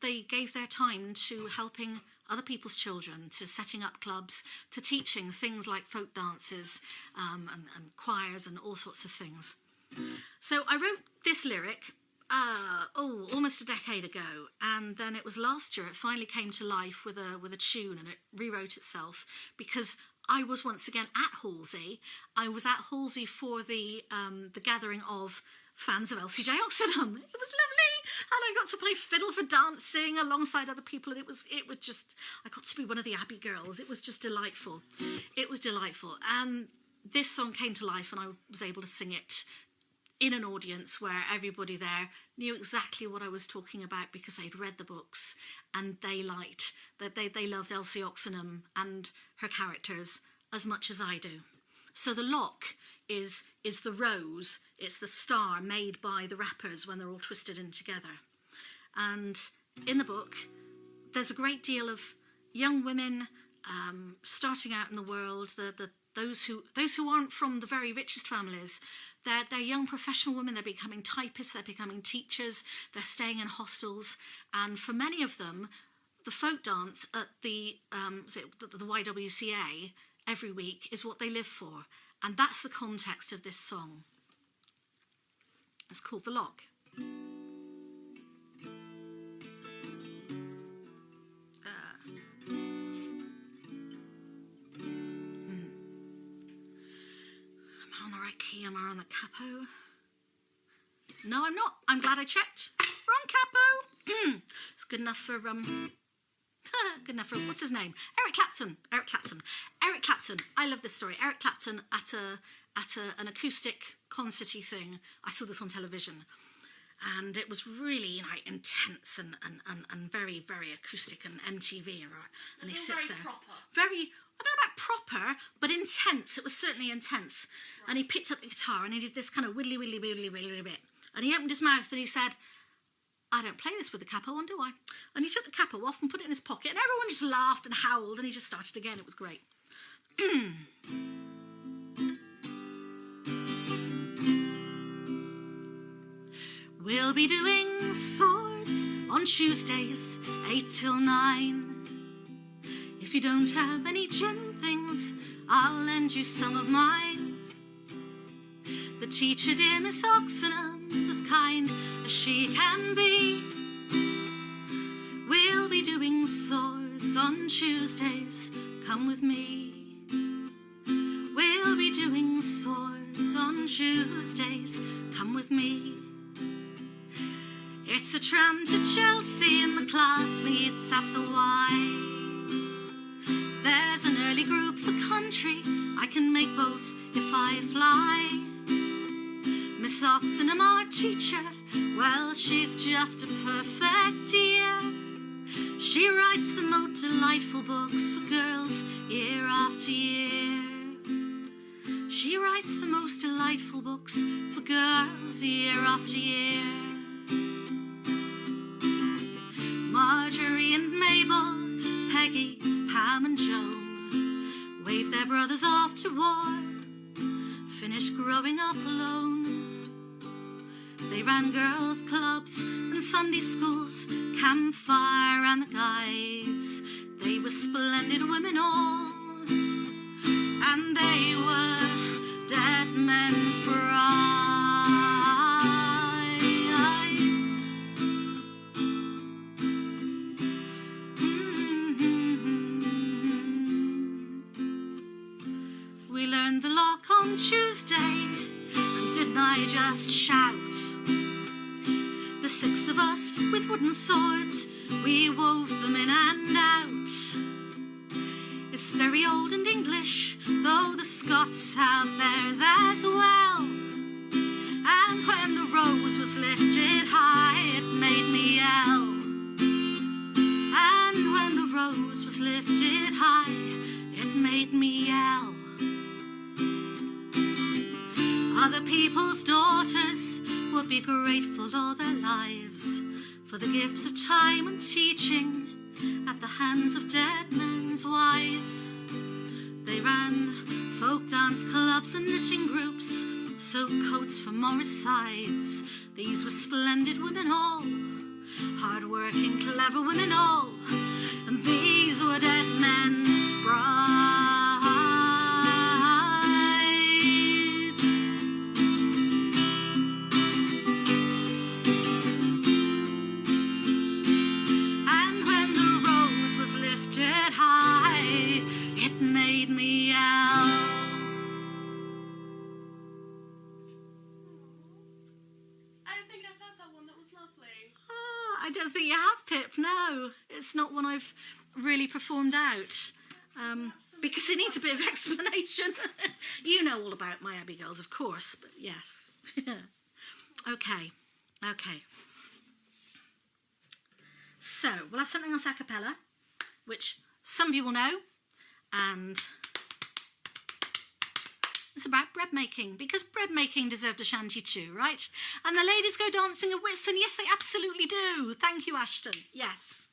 they gave their time to helping other people's children, to setting up clubs, to teaching things like folk dances and choirs and all sorts of things. So I wrote this lyric almost a decade ago, and then it was last year it finally came to life with a tune, and it rewrote itself because I was once again at Halsey. I was at Halsey for the gathering of fans of L.C.J. Oxenham. It was lovely, and I got to play fiddle for dancing alongside other people, and it was just, I got to be one of the Abbey girls. It was just delightful. It was delightful, and this song came to life, and I was able to sing it in an audience where everybody there knew exactly what I was talking about because they'd read the books and they loved Elsie Oxenham and her characters as much as I do. So the lock is the rose, it's the star made by the wrappers when they're all twisted in together. And in the book, there's a great deal of young women starting out in the world, those who aren't from the very richest families, They're young professional women. They're becoming typists. They're becoming teachers. They're staying in hostels. And for many of them, the folk dance at the YWCA every week is what they live for. And that's the context of this song. It's called The Lock. Am I on the capo? No, I'm not. I'm glad I checked. Wrong capo. It's good enough for good enough for what's his name? Eric Clapton. Eric Clapton. I love this story. Eric Clapton at an acoustic concerty thing. I saw this on television, and it was really intense and very, very acoustic and MTV. And he sits there. Proper. Very. I don't know about proper, but intense. It was certainly intense. Right. And he picked up the guitar and he did this kind of widdly bit. And he opened his mouth and he said, I don't play this with the capo on, do I? And he took the capo off and put it in his pocket, and everyone just laughed and howled, and he just started again. It was great. We'll be doing swords on Tuesdays, 8 till 9. If you don't have any gym things, I'll lend you some of mine. The teacher, dear Miss Oxenham's, as kind as she can be. We'll be doing swords on Tuesdays, come with me. We'll be doing swords on Tuesdays, come with me. It's a tram to Chelsea and the class meets at the Y. There's an early group for country, I can make both if I fly. Miss Oxenham, our teacher, well, she's just a perfect dear. She writes the most delightful books for girls year after year. She writes the most delightful books for girls year after year. Marjorie and Mabel, Peggy's Pam and Joan, waved their brothers off to war, finished growing up alone. They ran girls' clubs and Sunday schools, campfire and the guides. They were splendid women all, and they were dead men's brides. We learned the lock on Tuesday, and didn't I just shout? The 6 of us with wooden swords, we wove them in and out. It's very old and English, though the Scots have theirs as well. And when the rose was lifted high, it made me yell. And when the rose was lifted high, it made me yell. Other people's daughters would be grateful all their lives for the gifts of time and teaching at the hands of dead men's wives. They ran folk dance clubs and knitting groups, sewed coats for Morris sides. These were splendid women all, hard-working, clever women all, and these were dead men's brides. Made me yell. I don't think I've heard that one. That was lovely. Oh, I don't think you have, Pip. No, it's not one I've really performed out. Because it needs a bit of explanation. You know all about my Abbey Girls, of course, but yes. Okay. So, we'll have something else a cappella, which some of you will know. And it's about bread making, because bread making deserved a shanty too, right? And the ladies go dancing a Whitsun. Yes, they absolutely do. Thank you, Ashton. Yes.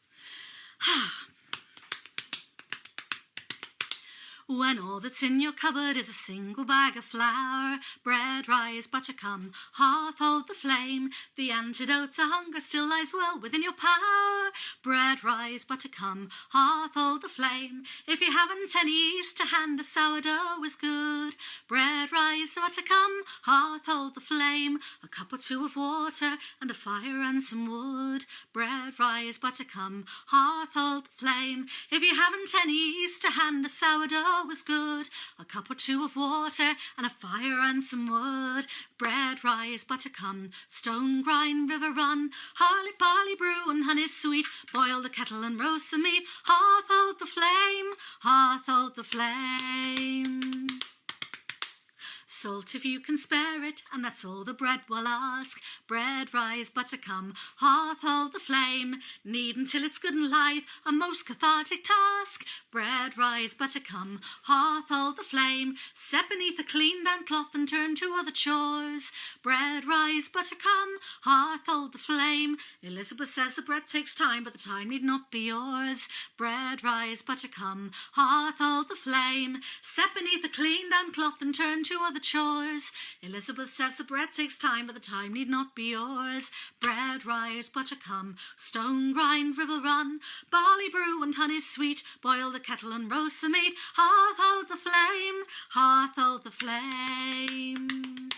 When all that's in your cupboard is a single bag of flour, bread, rice, butter, come, hearth, hold the flame. The antidote to hunger still lies well within your power. Bread, rice, butter, come, hearth, hold the flame. If you haven't any yeast to hand, a sourdough is good. Bread, rice, butter, come, hearth, hold the flame. A cup or two of water and a fire and some wood. Bread, rice, butter, come, hearth, hold the flame. If you haven't any yeast to hand, a sourdough is good. A cup or two of water and a fire and some wood. Bread, rice, butter, come, stone grind, river run. Harley, barley, brew and honey sweet. Boil the kettle and roast the meat. Hearth, hold the flame, hearth, hold the flame. Salt if you can spare it, and that's all the bread will ask. Bread, rice, butter, come, hearth, hold the flame. Knead until it's good and lithe, a most cathartic task. Bread, rice, butter, come, hearth, hold the flame. Set beneath a clean damp cloth and turn to other chores. Bread, rice, butter, come, hearth, hold the flame. Elizabeth says the bread takes time, but the time need not be yours. Bread, rice, butter, come, hearth, hold the flame. Set beneath a clean damp cloth and turn to other chores. Elizabeth says the bread takes time, but the time need not be yours. Bread, rice, butter, come, stone grind, river run. Barley brew and honey sweet. Boil the kettle and roast the meat. Hearth, hold the flame, hearth, hold the flame.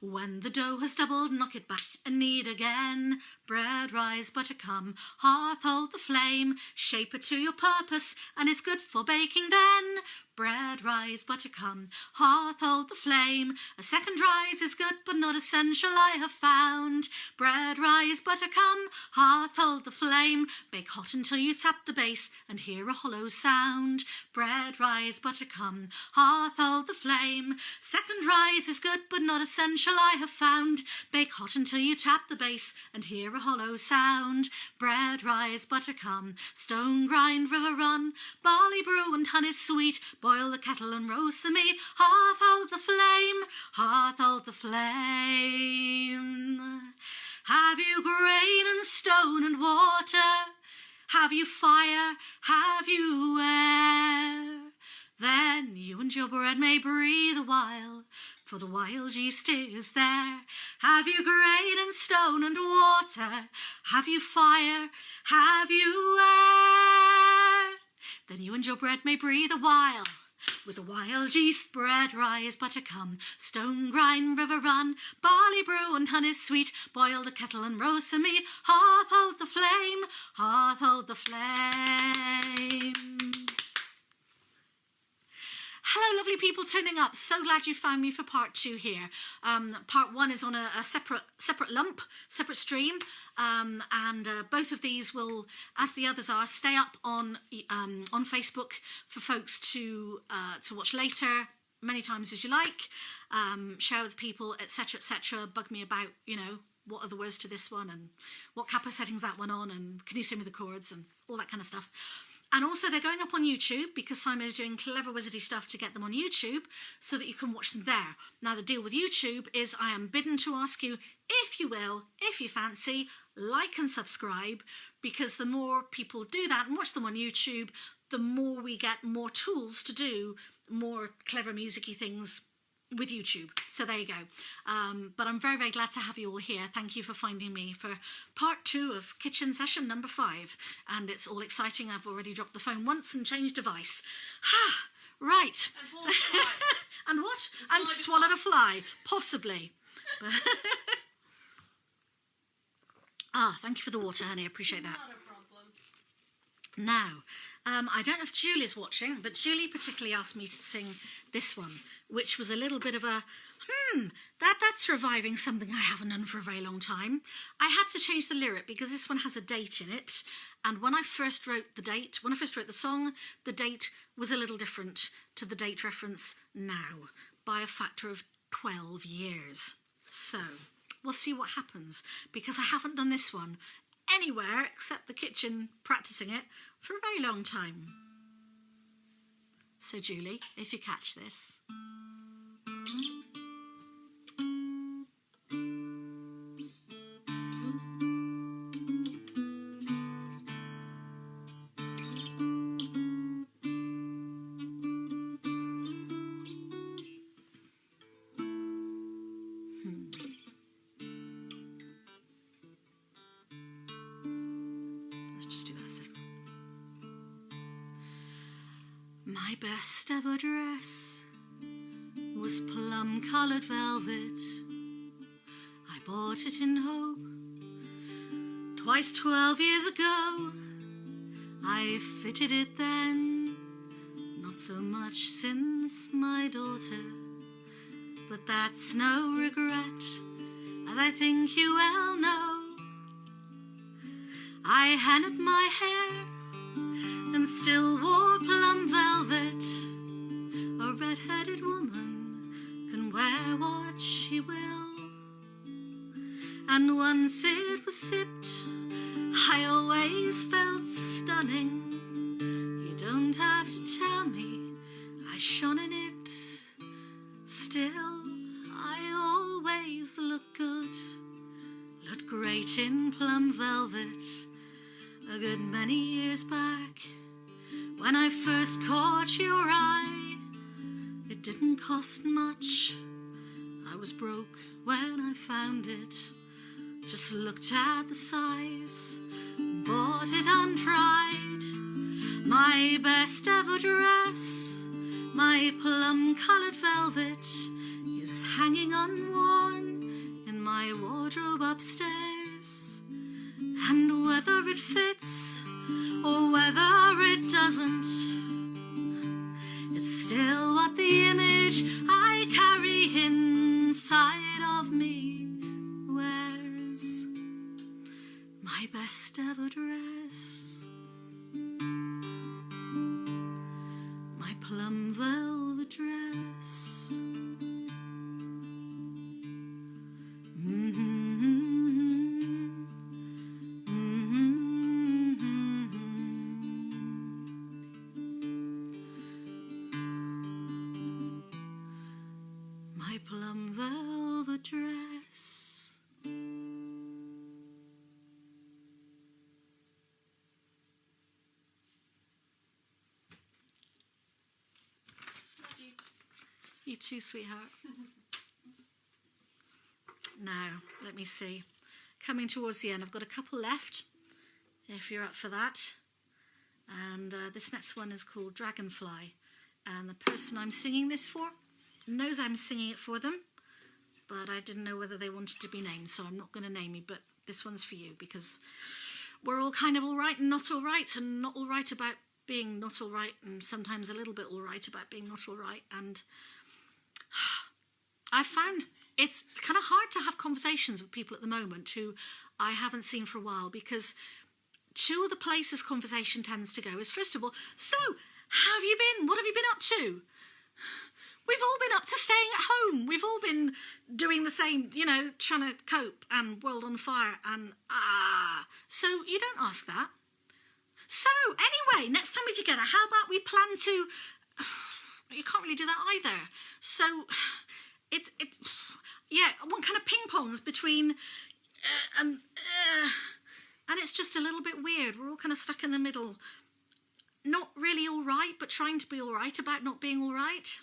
When the dough has doubled, knock it back and knead again. Bread, rice, butter, come, hearth, hold the flame. Shape it to your purpose, and it's good for baking then. Bread, rice, butter, come, hearth, hold the flame. A second rise is good, but not essential, I have found. Bread, rice, butter, come, hearth, hold the flame. Bake hot until you tap the base and hear a hollow sound. Bread, rice, butter, come, hearth, hold the flame. Second rise is good, but not essential, I have found. Bake hot until you tap the base and hear a hollow sound. Bread, rice, butter, come, stone grind, river run. Barley brew and honey sweet. Boil the kettle and roast the meat. Hearth, hold the flame, hearth, hold the flame. Have you grain and stone and water? Have you fire? Have you air? Then you and your bread may breathe a while, for the wild yeast is there. Have you grain and stone and water? Have you fire? Have you air? Then you and your bread may breathe a while. With the wild yeast, bread, rice, butter, come, stone grind, river run, barley brew and honey sweet. Boil the kettle and roast the meat. Hearth, hold the flame, hearth, hold the flame. Hello, lovely people turning up. So glad you found me for part 2 here. Part 1 is on a separate stream, and both of these will, as the others are, stay up on Facebook for folks to watch later, many times as you like. Share with people, etc., etc. Bug me about, what are the words to this one and what capo setting's that one on, and can you sing me the chords and all that kind of stuff. And also they're going up on YouTube because Simon is doing clever wizardy stuff to get them on YouTube so that you can watch them there. Now the deal with YouTube is I am bidden to ask you, if you will, if you fancy, like and subscribe, because the more people do that and watch them on YouTube, the more we get more tools to do more clever musicy things with YouTube. So there you go. But I'm very, very glad to have you all here. Thank you for finding me for part 2 of kitchen session number 5. And it's all exciting. I've already dropped the phone once and changed device. Right. And what? And swallowed a fly. Possibly. Thank you for the water, honey. I appreciate that. Not a problem. Now, I don't know if Julie's watching, but Julie particularly asked me to sing this one, which was a little bit of a, that's reviving something I haven't done for a very long time. I had to change the lyric because this one has a date in it. And when I first wrote the song, the date was a little different to the date reference now by a factor of 12 years. So we'll see what happens, because I haven't done this one anywhere except the kitchen practicing it for a very long time. So Julie, if you catch this. My best ever dress was plum-coloured velvet. I bought it in hope. Twice 12 years ago, I fitted it then. Not so much since, my daughter, but that's no regret, as I think you well know. I hennaed my hair and still wore plum velvet. A red-headed woman can wear what she will, and once it was sipped, I always felt stunning. You don't have to tell me I shone in it. Still, I always look good, looked great in plum velvet. A good many years back, when I first caught your eye, it didn't cost much. I was broke when I found it. Just looked at the size, bought it untried. My best ever dress, my plum-coloured velvet, is hanging unworn in my wardrobe upstairs. And whether it fits or whether it doesn't, it's still what the image I carry inside of me wears. My best ever dress, my plum velvet dress. My plum velvet dress. You too, sweetheart. Now, let me see. Coming towards the end, I've got a couple left, if you're up for that. And this next one is called Dragonfly. And the person I'm singing this for knows I'm singing it for them, but I didn't know whether they wanted to be named, so I'm not going to name you, but this one's for you, because we're all kind of all right and not all right, and not all right about being not all right, and sometimes a little bit all right about being not all right. And I found it's kind of hard to have conversations with people at the moment who I haven't seen for a while, because two of the places conversation tends to go is, first of all, so how have you been? What have you been up to? We've all been up to staying at home. We've all been doing the same, you know, trying to cope, and world on fire, and so you don't ask that. So anyway, next time we're together, how about we plan to, you can't really do that either. So it's yeah, one kind of ping pongs between and it's just a little bit weird. We're all kind of stuck in the middle. Not really all right, but trying to be all right about not being all right.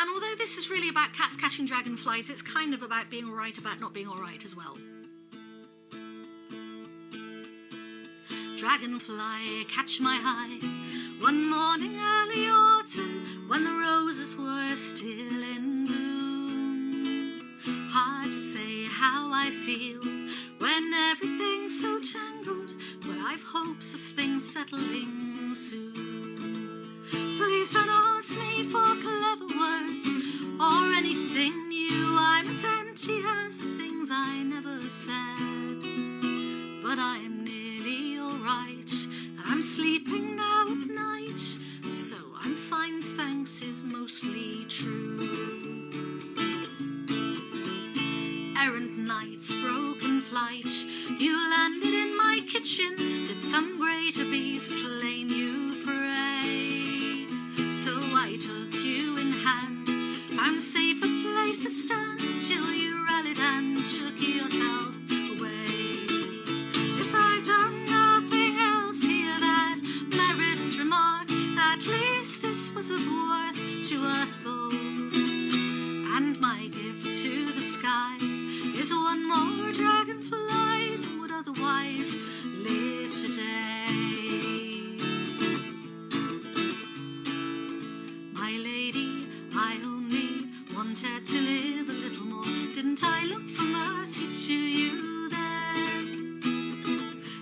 And although this is really about cats catching dragonflies, it's kind of about being all right about not being all right as well. Dragonfly, catch my eye, one morning early autumn, when the roses were still in bloom. Hard to say how I feel when everything's so tangled, but I've hopes of things settling soon. Please don't ask me for clever words or anything new. I'm as empty as the things I never said, but I am nearly all right, and I'm sleeping now at night, so I'm fine, thanks is mostly true. Errant nights, broken flight, you landed in my kitchen. Did some greater beast claim you prey? So I took you in hand, found a safer place to stand, till you rallied and took yourself away. If I've done nothing else here that merits remark, at least this was of worth to us both. And my gift to the sky is one more dragonfly that would otherwise live wanted to live a little more. Didn't I look for mercy to you then?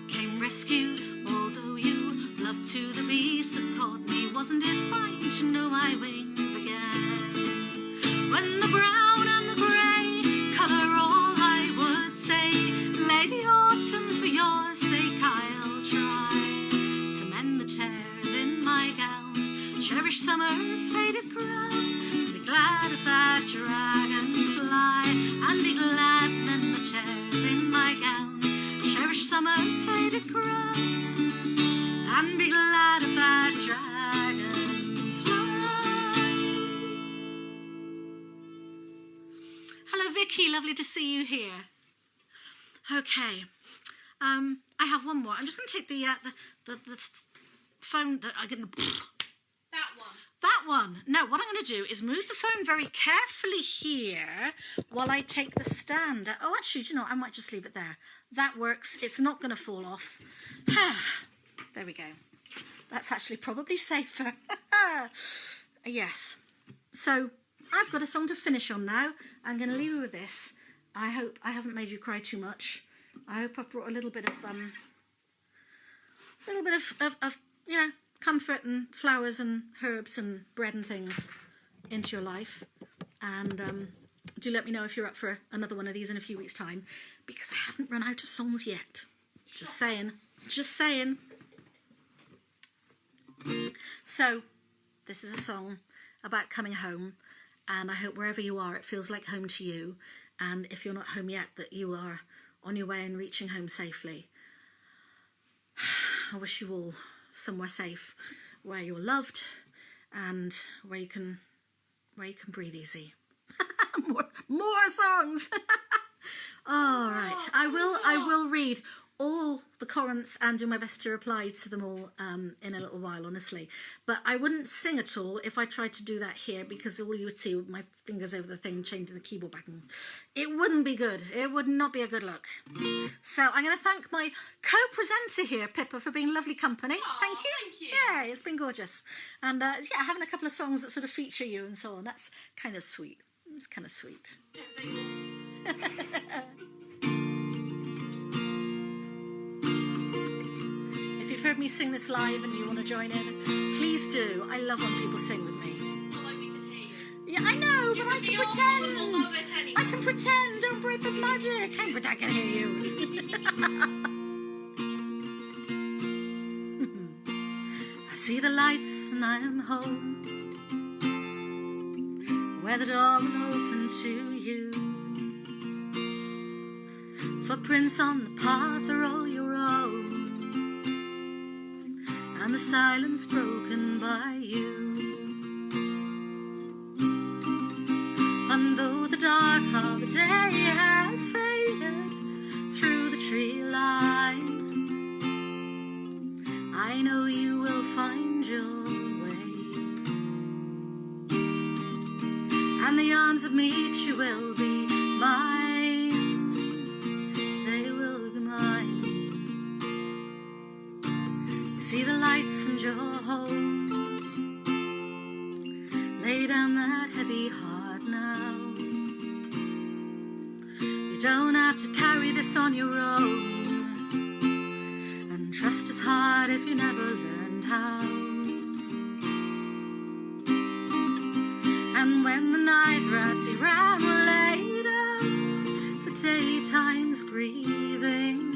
Came rescue, although you loved to the beast that caught me. Wasn't it fine to know my wings again? When the brown and the grey colour all I would say, Lady Autumn, for your sake I'll try to mend the tears in my gown, cherish summer's faded crown, be glad of that dragonfly, and be glad mend the tears in my gown, cherish summer's faded crown, and be glad of that dragonfly. Hello Vicky, lovely to see you here. Okay, I have one more. I'm just going to take the phone that I'm going to... That one. That one. No, what I'm going to do is move the phone very carefully here while I take the stand. Oh, actually, do you know, I might just leave it there. That works. It's not going to fall off. There we go. That's actually probably safer. Yes. So I've got a song to finish on now. I'm going to leave you with this. I hope I haven't made you cry too much. I hope I've brought a little bit of you know, comfort and flowers and herbs and bread and things into your life. And do let me know if you're up for another one of these in a few weeks' time, because I haven't run out of songs yet. Just saying. Just saying. So, this is a song about coming home, and I hope wherever you are, it feels like home to you. And if you're not home yet, that you are on your way and reaching home safely. I wish you all somewhere safe, where you're loved and where you can breathe easy. more songs. All right, I will read all the comments and do my best to reply to them all in a little while, honestly. But I wouldn't sing at all if I tried to do that here, because all you would see with my fingers over the thing, changing the keyboard back, and it wouldn't be good. It would not be a good look. So I'm going to thank my co-presenter here, Pippa, for being lovely company. Aww, thank you. Thank you. Yeah, it's been gorgeous. And yeah, having a couple of songs that sort of feature you and so on, that's kind of sweet. It's kind of sweet. If you've heard me sing this live and you want to join in, please do. I love when people sing with me. Not like we can hear you. Yeah, I know, but I can pretend. All of it anyway. I can pretend. Don't break the magic. I can hear you. I see the lights and I am home, where the door will open to you. Footprints on the path are all your own, and the silence broken by you. And though the dark of the day has faded through the tree line, I know you will find your way, and the arms that meet you will be mine. They will be mine. You see the lights and you're home. Lay down that heavy heart now. You don't have to carry this on your own, and trust it's hard if you never learned how. And when the night wraps you round later, the daytime's grieving,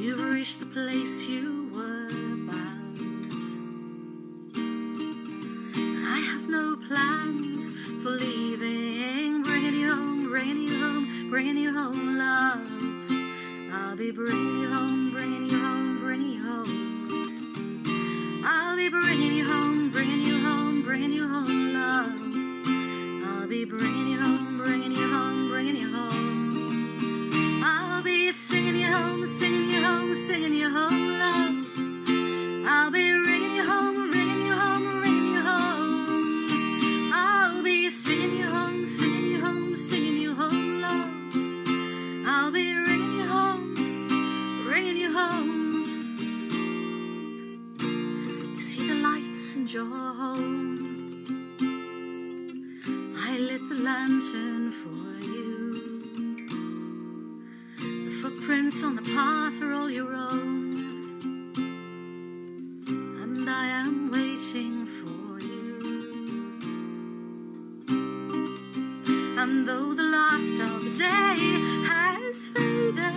you've reached the place you were bound. And I have no plans for leaving, bringing you home, bringing you home, bringing you home, love. I'll be bringing you home, bringing you home, bringing you home. I'll be bringing you home, bringing you home, bringing you home, love. I'll be bringing you home, bringing you home, bringing you home. I'll be singing you home, singing you home, singing you home, love. I'll be ringing you home, ringing you home, ringing you home. I'll be singing you home, singing you home, singing you home, love. I'll be ringing you home, ringing you home. lantern for you. The footprints on the path are all your own, and I am waiting for you. And though the last of the day has faded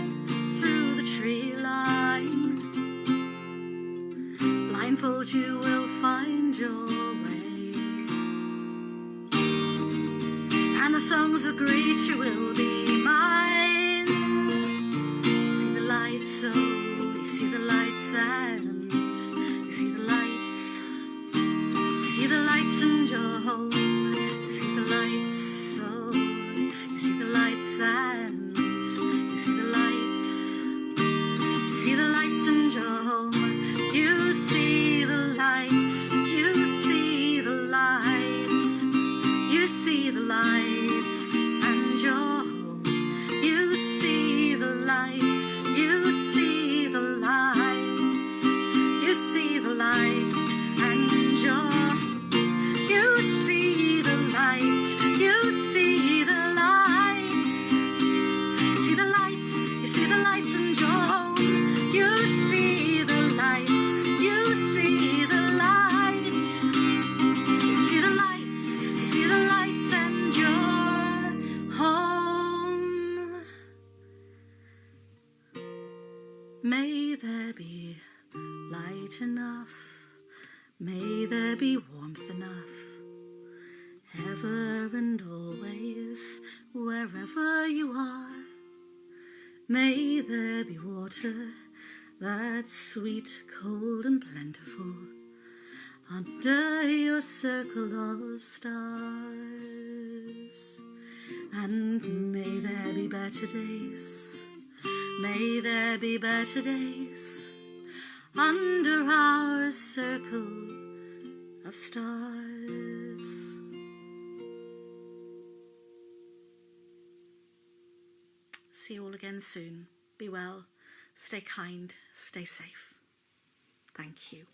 through the tree line, blindfold you will find your way, and the songs that greet you will be mine. You see the lights, oh, you see the lights, and you see the lights. You see the lights and your home. You see the lights, oh, you see the lights, and you see the lights. You see the lights and your home. You see the lights. You see the lights. You see the lights and your home. You see the lights. You see the lights. You see the lights and your home. You see the lights. You see the lights. You see the lights. You see the lights and your home. You see the lights. You see the lights. You see the lights. You see the lights and your home. May there be light enough. May there be warmth enough. Ever and always, wherever you are. May there be water that's sweet, cold and plentiful under your circle of stars. And may there be better days. May there be better days under our circle of stars. See you all again soon. Be well, stay kind, stay safe. Thank you.